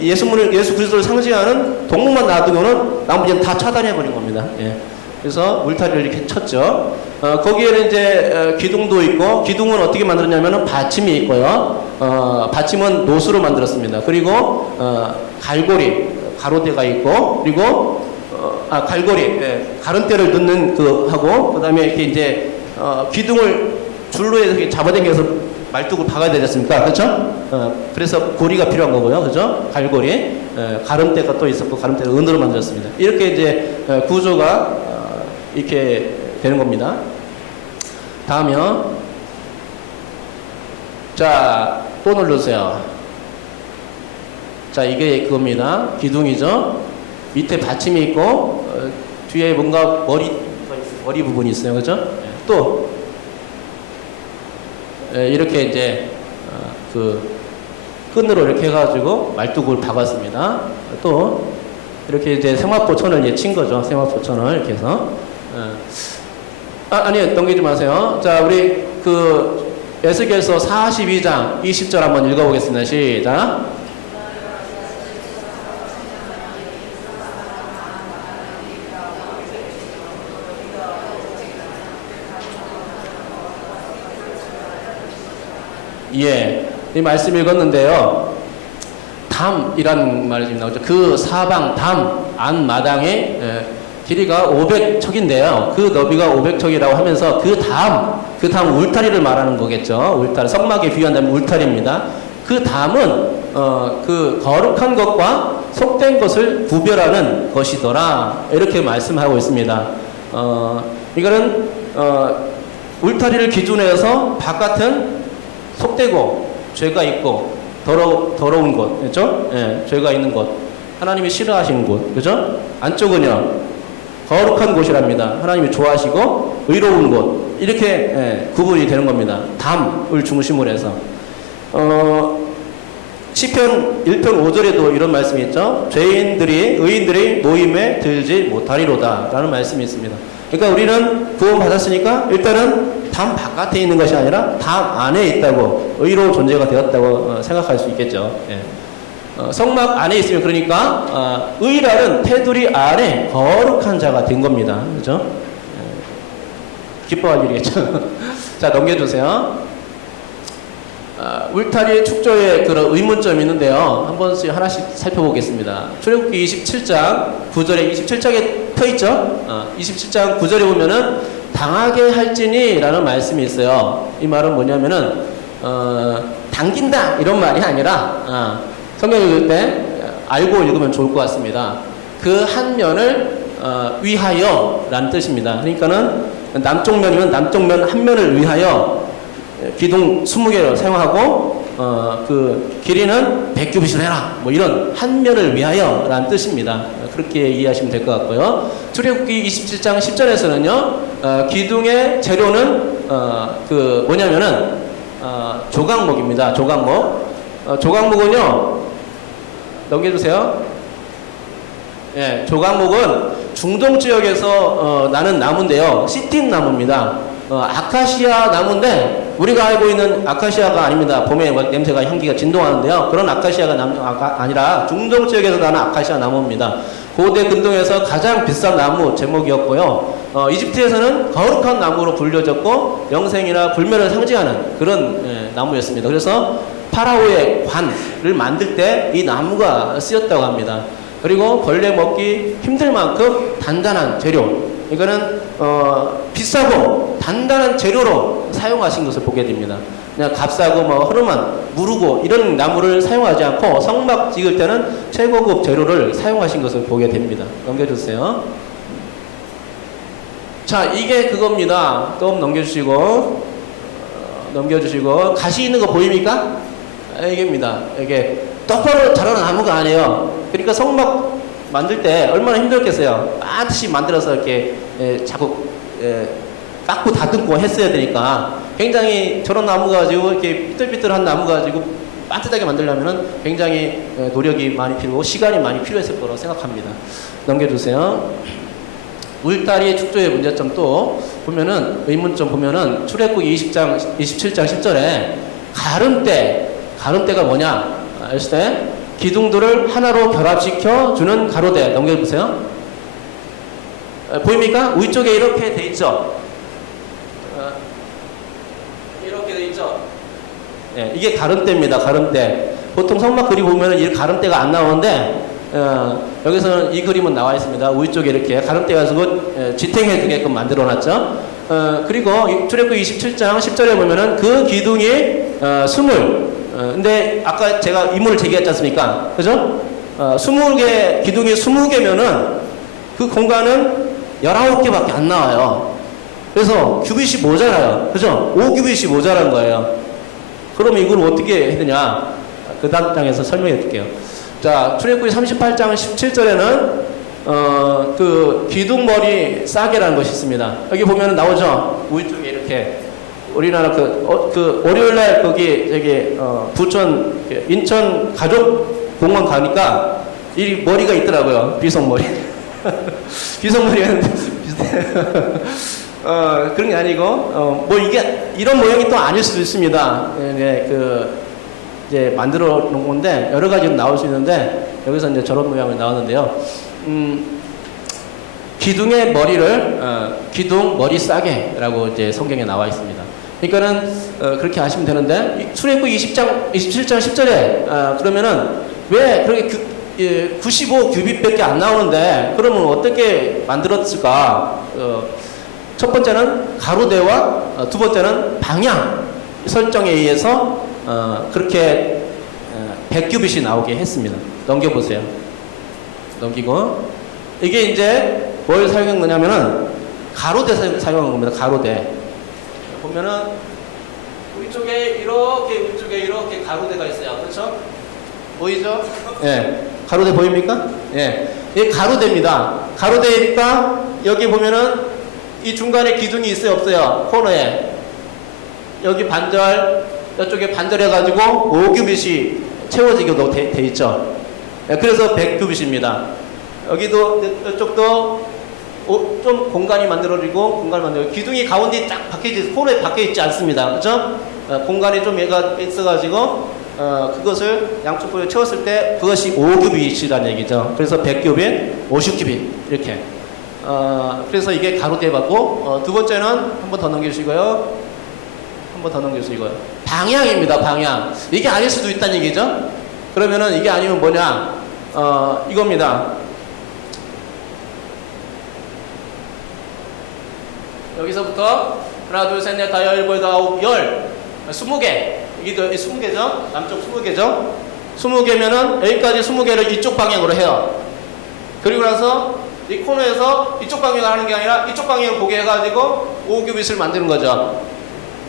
예수 그리스도를 상징하는 동문만 놔두고는 나머지는 다 차단해버린 겁니다. 예. 그래서 울타리를 이렇게 쳤죠. 거기에는 이제 기둥도 있고, 기둥은 어떻게 만들었냐면은 받침이 있고요. 받침은 노수로 만들었습니다. 그리고 갈고리, 가로대가 있고, 그리고 갈고리, 예, 가름대를 넣는 하고, 그 다음에 이렇게 이제 기둥을 줄로 해서 이렇게 잡아당겨서 말뚝을 박아야 되지 않습니까? 그렇죠? 그래서 고리가 필요한 거고요. 그죠? 갈고리. 가름대가 또 있었고, 가름대를 은으로 만들었습니다. 이렇게 이제 구조가 이렇게 되는 겁니다. 다음이요. 자, 또 눌러주세요. 자, 이게 그겁니다. 기둥이죠? 밑에 받침이 있고, 뒤에 뭔가 머리 부분이 있어요. 그죠? 또, 이렇게 이제 끈으로 이렇게 해가지고 말뚝을 박았습니다. 또 이렇게 이제 세마포천을 이제 친 거죠. 세마포천을 이렇게 해서 아니요, 넘기지 마세요. 자, 우리 에스겔서 42장 20절 한번 읽어보겠습니다. 시작. 예, 이 말씀 읽었는데요. 담이라는 말이 지금 나오죠. 그 사방 담 안마당의 길이가 500척인데요. 그 너비가 500척이라고 하면서 그 다음 울타리를 말하는 거겠죠. 울타리, 성막에 비유한다면 울타리입니다. 그 담은 그 거룩한 것과 속된 것을 구별하는 것이더라. 이렇게 말씀하고 있습니다. 이거는 울타리를 기준으로 해서 바깥은 속되고 죄가 있고 더러운 곳, 그렇죠? 예, 죄가 있는 곳, 하나님이 싫어하시는 곳, 그렇죠? 안쪽은요 거룩한 곳이랍니다. 하나님이 좋아하시고 의로운 곳, 이렇게 구분이 되는 겁니다. 담을 중심으로 해서 시편 1편 5절에도 이런 말씀이 있죠. 의인들이 모임에 들지 못하리로다 라는 말씀이 있습니다. 그러니까 우리는 구원 받았으니까 일단은 담 바깥에 있는 것이 아니라 담 안에 있다고, 의로운 존재가 되었다고 생각할 수 있겠죠. 예. 성막 안에 있으면 그러니까 의라는 테두리 안에 거룩한 자가 된 겁니다. 그렇죠? 예. 기뻐할 일이겠죠. 자, 넘겨주세요. 울타리 축조의 그런 의문점이 있는데요. 한 번씩 하나씩 살펴보겠습니다. 출애굽기 27장 9절에 27장에 펴있죠. 27장 9절에 보면은 당하게 할지니 라는 말씀이 있어요. 이 말은 뭐냐면은 당긴다 이런 말이 아니라 성경 읽을 때 알고 읽으면 좋을 것 같습니다. 그 한 면을 위하여 라는 뜻입니다. 그러니까는 남쪽 면이면 남쪽 면 한 면을 위하여 기둥 20개를 사용하고 그 길이는 100규빗을 해라 뭐 이런 한 면을 위하여 라는 뜻입니다. 그렇게 이해하시면 될 것 같고요. 출애굽기 27장 10절에서는요 기둥의 재료는 그 뭐냐면은 조각목입니다. 조각목은요 넘겨주세요. 예, 조각목은 중동 지역에서 나는 나무인데요. 시틴 나무입니다. 아카시아 나무인데 우리가 알고 있는 아카시아가 아닙니다. 봄에 냄새가 향기가 진동하는데요. 그런 아카시아가 아니라 중동 지역에서 나는 아카시아 나무입니다. 고대 근동에서 가장 비싼 나무 제목이었고요. 이집트에서는 거룩한 나무로 불려졌고 영생이나 불멸을 상징하는 그런 나무였습니다. 그래서 파라오의 관을 만들 때 이 나무가 쓰였다고 합니다. 그리고 벌레 먹기 힘들 만큼 단단한 재료, 이거는 비싸고 단단한 재료로 사용하신 것을 보게 됩니다. 그냥 값싸고 뭐 흐름한 무르고 이런 나무를 사용하지 않고 성막 찍을 때는 최고급 재료를 사용하신 것을 보게 됩니다. 넘겨주세요. 자, 이게 그겁니다. 또 넘겨주시고 가시 있는 거 보입니까? 이게입니다. 이게 똑바로 자라는 나무가 아니에요. 그러니까 성막 만들 때 얼마나 힘들었겠어요. 반드시 만들어서 이렇게 자꾸 깎고 다듬고 했어야 되니까 굉장히 저런 나무 가지고 이렇게 삐뚤삐뚤한 나무 가지고 반듯하게 만들려면은 굉장히 노력이 많이 필요하고 시간이 많이 필요했을 거라고 생각합니다. 넘겨주세요. 울타리의 축조의 문제점 또 보면은 의문점 보면은 출애굽기 27장 10절에 가름대가 뭐냐 아실 때 기둥들을 하나로 결합시켜 주는 가로대. 넘겨보세요. 보입니까? 위쪽에 이렇게 돼 있죠. 이렇게 돼 있죠. 네, 이게 가름대입니다. 가름대. 보통 성막 그림 보면은 이 가름대가 안 나오는데 여기서는 이 그림은 나와 있습니다. 위쪽에 이렇게 가름대가 가지고 지탱해 주게끔 만들어 놨죠. 그리고 출애굽기 27장 10절에 보면은 그 기둥이 근데 아까 제가 이문을 제기했지 않습니까? 그죠? 20개, 기둥이 20개면은 그 공간은 19개밖에 안 나와요. 그래서 규빗이 모자라요. 그죠? 5규빗이 모자란 거예요. 그러면 이걸 어떻게 해야 되냐? 그 다음 장에서 설명해 드릴게요. 자, 출애굽기 38장 17절에는 그 기둥머리 싸개라는 것이 있습니다. 여기 보면 나오죠? 위쪽에 이렇게. 우리나라 그 월요일날 거기 저기 부천 인천 가족공원 가니까 이 머리가 있더라고요. 비석머리. 비석머리는 비슷해. 그런 게 아니고 뭐 이게 이런 모양이 또 아닐 수도 있습니다. 이제 만들어 놓은 건데 여러 가지로 나올 수 있는데 여기서 이제 저런 모양이 나오는데요. 기둥의 머리를 기둥 머리 싸개라고 이제 성경에 나와 있습니다. 그러니까는 그렇게 아시면 되는데 출애굽기 27장 10절에 그러면은 왜 그렇게 95규빗밖에 안 나오는데 그러면 어떻게 만들었을까? 첫 번째는 가로대와 두 번째는 방향 설정에 의해서 그렇게 100규빗이 나오게 했습니다. 넘겨보세요. 넘기고 이게 이제 뭘 사용한 거냐면은 가로대 사용한 겁니다. 가로대. 보면은 위쪽에 이렇게 가로대가 있어요. 그렇죠? 보이죠? 예. 가로대 보입니까? 예. 이 가로대입니다. 가로대니까 여기 보면은 이 중간에 기둥이 있어요, 없어요? 코너에. 여기 반절, 이쪽에 반절해가지고 5규빗이 채워지기도 돼 있죠. 그래서 100규빗입니다. 여기도 이쪽도 좀 공간이 만들어지고 기둥이 가운데 딱 손에 박혀 있지 않습니다. 그렇죠? 공간이 좀 얘가 있어가지고 그것을 양쪽 부에 채웠을 때 그것이 5규빗이라는 얘기죠. 그래서 100규빗, 50규빗 이렇게. 그래서 이게 가로대 받고 두 번째는 한 번 더 넘겨주시고요. 한 번 더 넘겨주시고요. 방향입니다. 방향. 이게 아닐 수도 있다는 얘기죠. 그러면은 이게 아니면 뭐냐? 이겁니다. 여기서부터 하나, 둘, 셋, 넷, 다, 열, 열, 아홉, 열, 20개. 이게 20개죠? 남쪽 20개죠? 20개면은 여기까지 20개를 이쪽 방향으로 해요. 그리고 나서 이 코너에서 이쪽 방향을 하는 게 아니라 이쪽 방향을 보게 해가지고 5규빗을 만드는 거죠.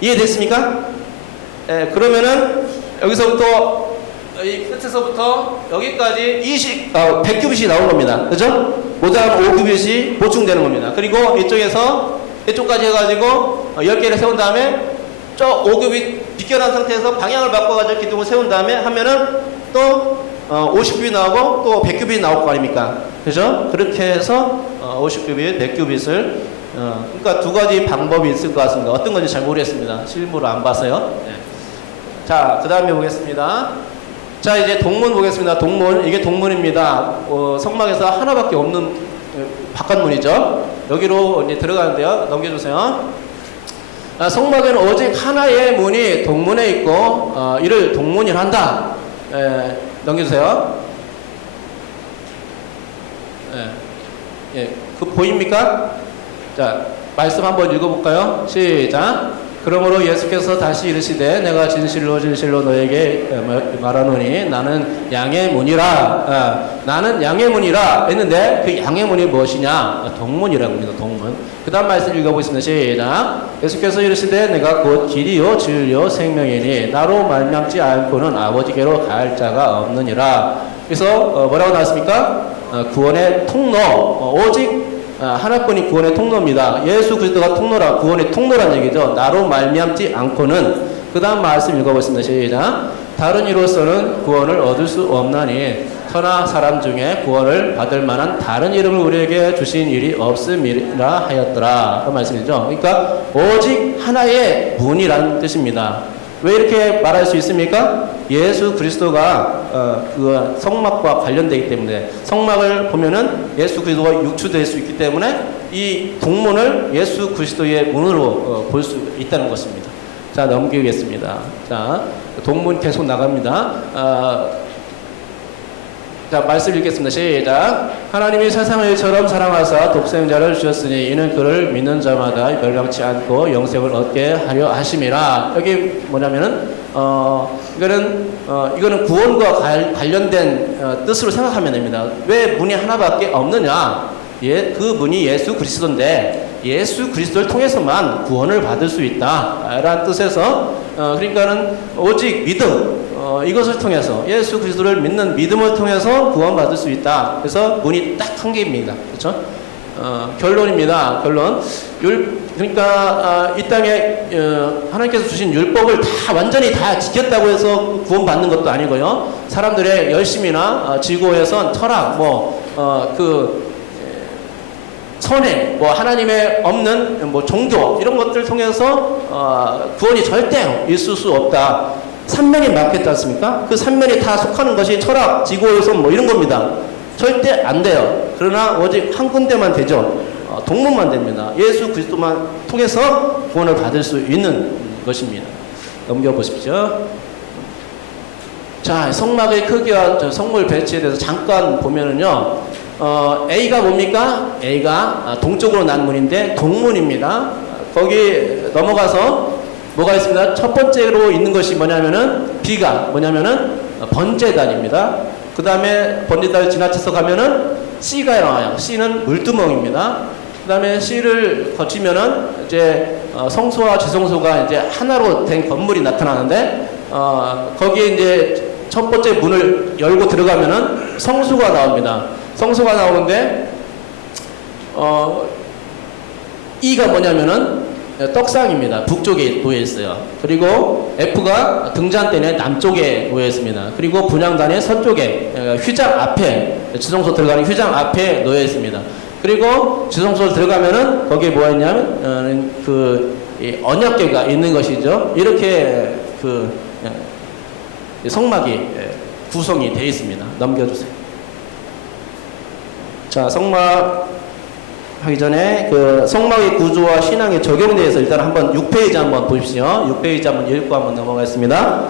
이해됐습니까? 예, 그러면은 여기서부터 이 끝에서부터 여기까지 100규빗이 나온 겁니다. 그죠? 모자란 5규빗이 보충되는 겁니다. 그리고 이쪽에서 이쪽까지 해가지고 10개를 세운 다음에 저 5규빗 비껴난 상태에서 방향을 바꿔가지고 기둥을 세운 다음에 하면은 또 50규빗 나오고 또 100규빗 나올 거 아닙니까? 그죠? 그렇게 해서 50규빗, 100규빗을 그러니까 두 가지 방법이 있을 것 같습니다. 어떤 건지 잘 모르겠습니다. 실물을 안 봐서요. 네. 자, 그 다음에 보겠습니다. 자, 이제 동문 보겠습니다. 동문. 이게 동문입니다. 성막에서 하나밖에 없는 바깥문이죠. 여기로 이제 들어가는데요. 넘겨주세요. 성막에는 오직 하나의 문이 동문에 있고, 이를 동문이라 한다. 넘겨주세요. 예, 그 보입니까? 자, 말씀 한번 읽어볼까요? 시작. 그러므로 예수께서 다시 이르시되 내가 진실로 진실로 너에게 말하노니 나는 양의 문이라. 나는 양의 문이라 했는데 그 양의 문이 무엇이냐? 동문이라고 합니다. 동문. 그 다음 말씀 읽어보겠습니다. 시작. 예수께서 이르시되 내가 곧 길이요 진리요 생명이니 나로 말미암지 않고는 아버지께로 갈 자가 없느니라. 그래서 뭐라고 나왔습니까? 구원의 통로. 오직 하나뿐이 구원의 통로입니다. 예수 그리스도가 통로라, 구원의 통로란 얘기죠. 나로 말미암지 않고는. 그 다음 말씀 읽어보겠습니다. 시작. 다른 이로서는 구원을 얻을 수 없나니 천하 사람 중에 구원을 받을 만한 다른 이름을 우리에게 주신 일이 없음이라 하였더라. 그 말씀이죠. 그러니까 오직 하나의 문이라는 뜻입니다. 왜 이렇게 말할 수 있습니까? 예수 그리스도가 그 성막과 관련되기 때문에, 성막을 보면은 예수 그리스도가 육추될 수 있기 때문에 이 동문을 예수 그리스도의 문으로 볼 수 있다는 것입니다. 자, 넘기겠습니다. 자, 동문 계속 나갑니다. 자, 말씀 읽겠습니다. 시작. 하나님이 세상을 이처럼 사랑하사 독생자를 주셨으니 이는 그를 믿는 자마다 멸망치 않고 영생을 얻게 하려 하심이라. 여기 뭐냐면은 이거는 구원과 관련된 뜻으로 생각하면 됩니다. 왜 문이 하나밖에 없느냐? 그 문이 예수 그리스도인데 예수 그리스도를 통해서만 구원을 받을 수 있다라는 뜻에서 그러니까는 오직 믿음, 이것을 통해서 예수 그리스도를 믿는 믿음을 통해서 구원받을 수 있다. 그래서 문이 딱 한 개입니다. 그렇죠? 결론입니다. 결론. 그러니까 이 땅에 하나님께서 주신 율법을 다 완전히 다 지켰다고 해서 구원받는 것도 아니고요. 사람들의 열심이나 지고에선 철학, 선행, 하나님의 없는 종교 이런 것들 통해서 구원이 절대 있을 수 없다. 삼면이 맞겠지 않습니까? 그 삼면이 다 속하는 것이 철학, 지고에선 이런 겁니다. 절대 안 돼요. 그러나 오직 한 군데만 되죠. 동문만 됩니다. 예수 그리스도만 통해서 구원을 받을 수 있는 것입니다. 넘겨보십시오. 자, 성막의 크기와 성물 배치에 대해서 잠깐 보면은요. A가 뭡니까? A가 동쪽으로 난 문인데 동문입니다. 거기 넘어가서 뭐가 있습니다? 첫 번째로 있는 것이 뭐냐면은 B가 뭐냐면은 번제단입니다. 그 다음에 번제단을 지나쳐서 가면은 C가 나와요. C는 물두멍입니다. 그 다음에 C를 거치면은 이제 성소와 지성소가 이제 하나로 된 건물이 나타나는데 거기에 이제 첫 번째 문을 열고 들어가면은 성소가 나옵니다. 성소가 나오는데 E가 뭐냐면은 떡상입니다. 북쪽에 놓여 있어요. 그리고 F가 등잔대는 남쪽에 놓여 있습니다. 그리고 분향단의 서쪽에 휘장 앞에 지성소 들어가는 휘장 앞에 놓여 있습니다. 그리고 지성소 들어가면은 거기에 뭐가 있냐면 언약궤가 있는 것이죠. 이렇게 성막이 구성이 되어 있습니다. 넘겨주세요. 자, 성막 하기 전에 성막의 구조와 신앙에 적용대해서 일단 한번 6페이지 한번 보십시오. 6페이지 한번 읽고 한번 넘어가겠습니다.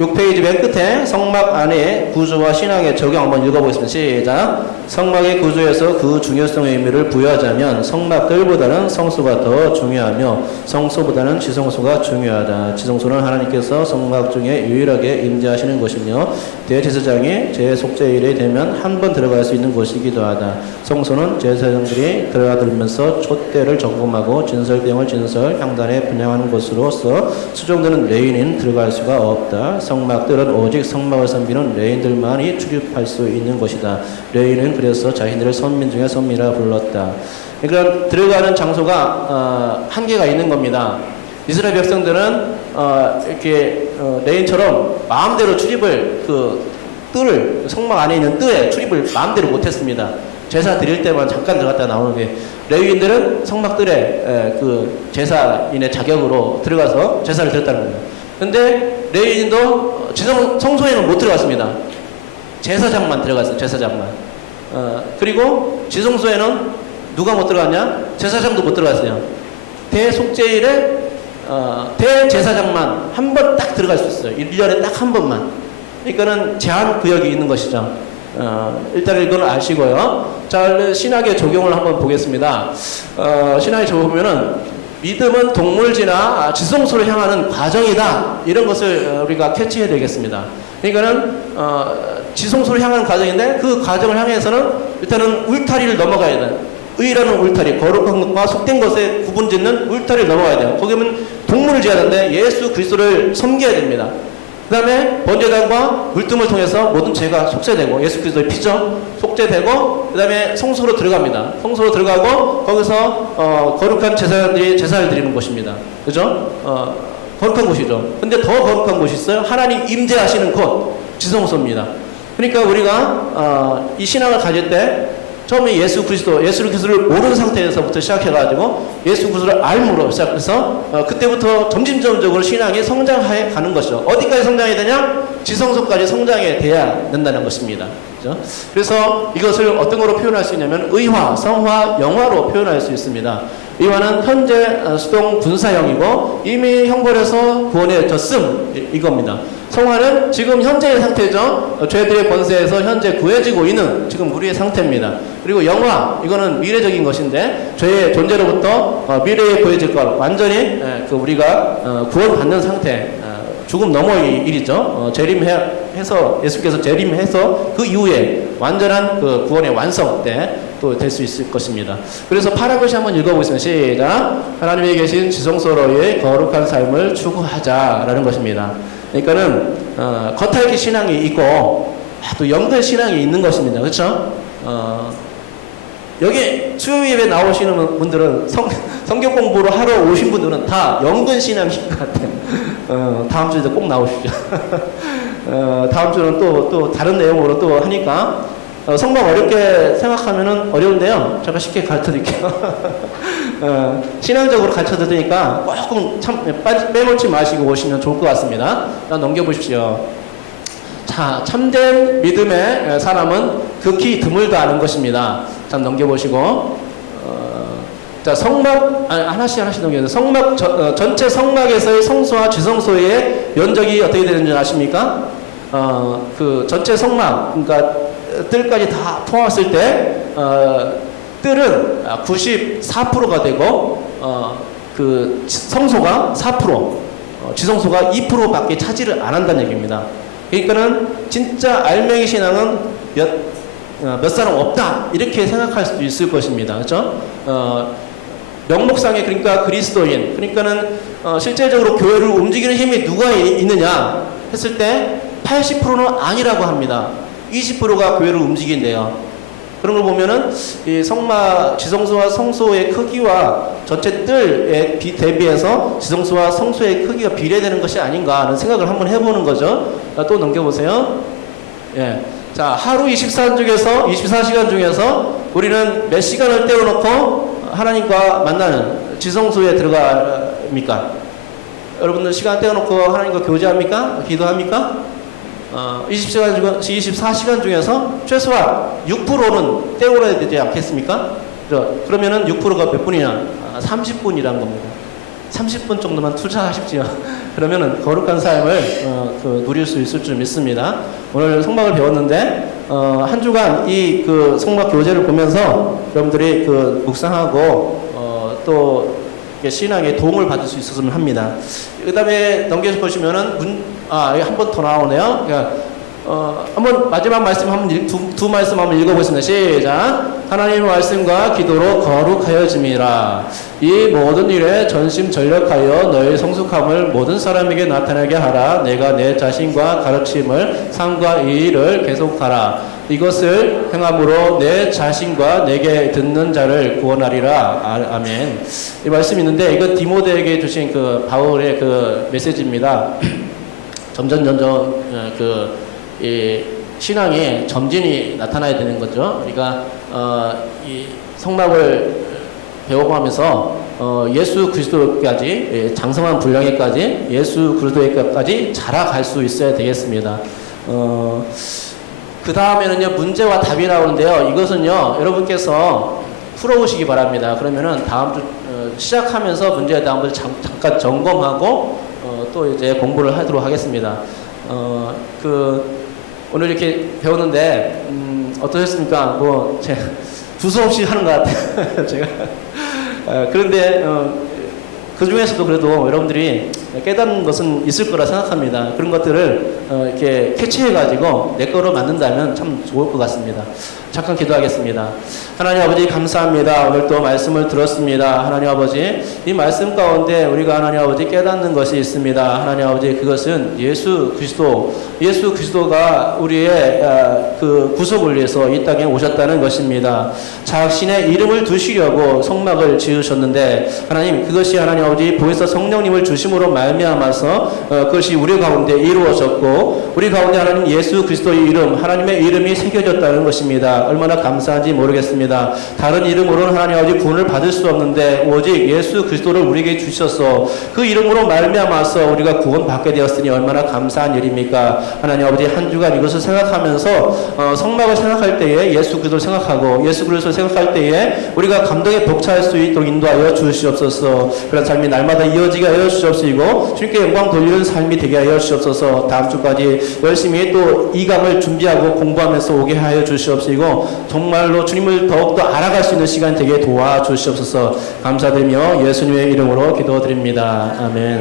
6페이지 맨 끝에 성막 안에 구조와 신앙의 적용 한번 읽어보겠습니다. 시작. 성막의 구조에서 그 중요성의 의미를 부여하자면 성막들보다는 성소가 더 중요하며 성소보다는 지성소가 중요하다. 지성소는 하나님께서 성막 중에 유일하게 임재하시는 곳이며 대제사장이 제속죄일에 되면 한 번 들어갈 수 있는 곳이기도 하다. 성소는 제사장들이 들어가들면서 촛대를 점검하고 진설병을 진설, 향단에 분향하는 곳으로서 수종되는 레인은 들어갈 수가 없다. 성막들은 오직 성막을 섬기는 레인들만이 출입할 수 있는 곳이다. 레인은 그래서 자신들을 선민 중에 선민이라 불렀다. 그러니까 들어가는 장소가 한계가 있는 겁니다. 이스라엘 백성들은 이렇게 레인처럼 마음대로 출입을 뜰을 성막 안에 있는 뜰에 출입을 마음대로 못했습니다. 제사 드릴 때만 잠깐 들어갔다 나오는데 레위인들은 성막들에 제사인의 자격으로 들어가서 제사를 드렸다는 거예요. 근데 레위인도 성소에는 못 들어갔습니다. 제사장만 들어갔어요. 제사장만. 그리고 지성소에는 누가 못 들어갔냐? 제사장도 못 들어갔어요. 대속죄일에 대제사장만 한 번 딱 들어갈 수 있어요. 1년에 딱 한 번만. 그러니까는 제한 구역이 있는 것이죠. 일단 이건 아시고요. 자, 신학의 적용을 한번 보겠습니다. 신학에 적용하면은 믿음은 동물지나 지성소를 향하는 과정이다. 이런 것을 우리가 캐치해야 되겠습니다. 그러니까는 지성소를 향하는 과정인데 그 과정을 향해서는 일단은 울타리를 넘어가야 돼요. 의라는 울타리, 거룩한 것과 속된 것에 구분짓는 울타리를 넘어가야 돼요. 거기는 동물을 지어야 되는데 예수 그리스도를 섬겨야 됩니다. 그 다음에 번제단과 물등을 통해서 모든 죄가 속죄되고 예수 그리스도의 피죠. 속죄되고 그 다음에 성소로 들어갑니다. 성소로 들어가고 거기서 거룩한 제사장들이 제사를 드리는 곳입니다. 그죠? 거룩한 곳이죠. 근데 더 거룩한 곳이 있어요. 하나님 임재하시는 곳, 지성소입니다. 그러니까 우리가 이 신앙을 가질 때 처음에 예수 그리스도를 모르는 상태에서부터 시작해가지고 예수 그리스도를 알므로 시작해서 그때부터 점진점적으로 신앙이 성장해 가는 것이죠. 어디까지 성장해야 되냐? 지성소까지 성장해 돼야 된다는 것입니다. 그렇죠? 그래서 이것을 어떤 거로 표현할 수 있냐면 의화, 성화, 영화로 표현할 수 있습니다. 의화는 현재 수동 분사형이고 이미 형벌에서 구원해졌음 이겁니다. 성화는 지금 현재의 상태죠. 죄들의 권세에서 현재 구해지고 있는 지금 우리의 상태입니다. 그리고 영화, 이거는 미래적인 것인데 죄의 존재로부터 미래에 구해질 것, 완전히 우리가 구원받는 상태, 죽음 너머의 일이죠. 재림해서 예수께서 재림해서 그 이후에 완전한 구원의 완성 때 또 될 수 있을 것입니다. 그래서 파란 글씨 한번 읽어보겠습니다. 시작. 하나님에 계신 지성소로의 거룩한 삶을 추구하자라는 것입니다. 그러니까는 겉핥기 신앙이 있고 또 연근 신앙이 있는 것입니다. 그렇죠? 여기 수요 예배 나오시는 분들은 성경 공부를 하러 오신 분들은 다 연근 신앙인 것 같아요. 다음 주에도 꼭 나오십시오. 다음 주는 또 다른 내용으로 또 하니까 성경 어렵게 생각하면은 어려운데요. 제가 쉽게 가르쳐 드릴게요. 신앙적으로 가르쳐 드릴 테니까 조금 빼놓지 마시고 오시면 좋을 것 같습니다. 넘겨보십시오. 자, 참된 믿음의 사람은 극히 드물다 하는 것입니다. 자, 넘겨보시고. 자, 성막, 하나씩 넘겨주세요. 성막, 전체 성막에서의 성소와 지성소의 면적이 어떻게 되는지 아십니까? 전체 성막, 그러니까 뜰까지 다 포함했을 때 뜰은 94%가 되고 성소가 4%, 지성소가 2%밖에 차지를 안 한다는 얘기입니다. 그러니까는 진짜 알맹이 신앙은 몇 사람 없다 이렇게 생각할 수도 있을 것입니다. 그렇죠? 명목상에 그러니까 그리스도인, 그러니까는 실제적으로 교회를 움직이는 힘이 누가 있느냐 했을 때 80%는 아니라고 합니다. 20%가 교회를 움직인대요. 그런 걸 보면은 이 성막 지성소와 성소의 크기와 전체 뜰에 대비해서 지성소와 성소의 크기가 비례되는 것이 아닌가 하는 생각을 한번 해보는 거죠. 또 넘겨보세요. 예. 자, 하루 24시간 중에서 우리는 몇 시간을 떼어놓고 하나님과 만나는 지성소에 들어갑니까? 여러분들 시간 떼어놓고 하나님과 교제합니까? 기도합니까? 24시간 중에서 최소한 6%는 떼어놔야 되지 않겠습니까? 그러면은 6%가 몇 분이냐? 30분이란 겁니다. 30분 정도만 투자하십시오. 그러면은 거룩한 삶을 누릴 수 있을 줄 믿습니다. 오늘 성막을 배웠는데 한 주간 이 그 성막 교제를 보면서 여러분들이 그 묵상하고 또 신앙에 도움을 받을 수 있었으면 합니다. 그 다음에 넘겨서 보시면은 한 번 더 나오네요. 그러니까 한번 마지막 말씀 두 말씀 한번 읽어보겠습니다. 시작. 하나님의 말씀과 기도로 거룩하여짐이라. 이 모든 일에 전심전력하여 너의 성숙함을 모든 사람에게 나타나게 하라. 내가 내 자신과 가르침을 삶과 이 일을 계속하라. 이것을 행함으로 내 자신과 내게 듣는 자를 구원하리라. 아멘. 이 말씀이 있는데 이거 디모데에게 주신 그 바울의 그 메시지입니다. 점점 이 신앙에 점진이 나타나야 되는 거죠. 우리가 이 성막을 배워가면서 예수 그리스도까지 장성한 분량에까지 예수 그리스도에까지 자라갈 수 있어야 되겠습니다. 그 다음에는요 문제와 답이 나오는데요. 이것은요 여러분께서 풀어오시기 바랍니다. 그러면은 다음 주 시작하면서 문제와 답을 잠깐 점검하고 또 이제 공부를 하도록 하겠습니다. 오늘 이렇게 배웠는데 어떠셨습니까? 두서없이 하는 것 같아요. 제가 그런데 그 중에서도 그래도 여러분들이 깨닫는 것은 있을 거라 생각합니다. 그런 것들을 이렇게 캐치해가지고 내 거로 만든다면 참 좋을 것 같습니다. 잠깐 기도하겠습니다. 하나님 아버지 감사합니다. 오늘 또 말씀을 들었습니다. 하나님 아버지 이 말씀 가운데 우리가 하나님 아버지 깨닫는 것이 있습니다. 하나님 아버지 그것은 예수 그리스도가 우리의 그 구속을 위해서 이 땅에 오셨다는 것입니다. 자신의 이름을 두시려고 성막을 지으셨는데 하나님 그것이 하나님 아버지 보혜사 성령님을 주심으로 말미암아서 그것이 우리 가운데 이루어졌고 우리 가운데 하나님 예수 그리스도의 이름 하나님의 이름이 새겨졌다는 것입니다. 얼마나 감사한지 모르겠습니다. 다른 이름으로는 하나님 아버지 구원을 받을 수 없는데 오직 예수 그리스도를 우리에게 주셔서 그 이름으로 말미암아서 우리가 구원받게 되었으니 얼마나 감사한 일입니까? 하나님 아버지 한 주간 이것을 생각하면서 성막을 생각할 때에 예수 그리스도를 생각하고 예수 그리스도를 생각할 때에 우리가 감동에 벅차할 수 있도록 인도하여 주시옵소서. 그런 삶이 날마다 이어지게 하여 주시옵시고 주님께 영광 돌리는 삶이 되게 하여 주시옵소서. 다음 주까지 열심히 또 이강을 준비하고 공부하면서 오게 하여 주시옵시고 정말로 주님을 더욱더 알아갈 수 있는 시간 되게 도와주시옵소서. 감사드리며 예수님의 이름으로 기도드립니다. 아멘.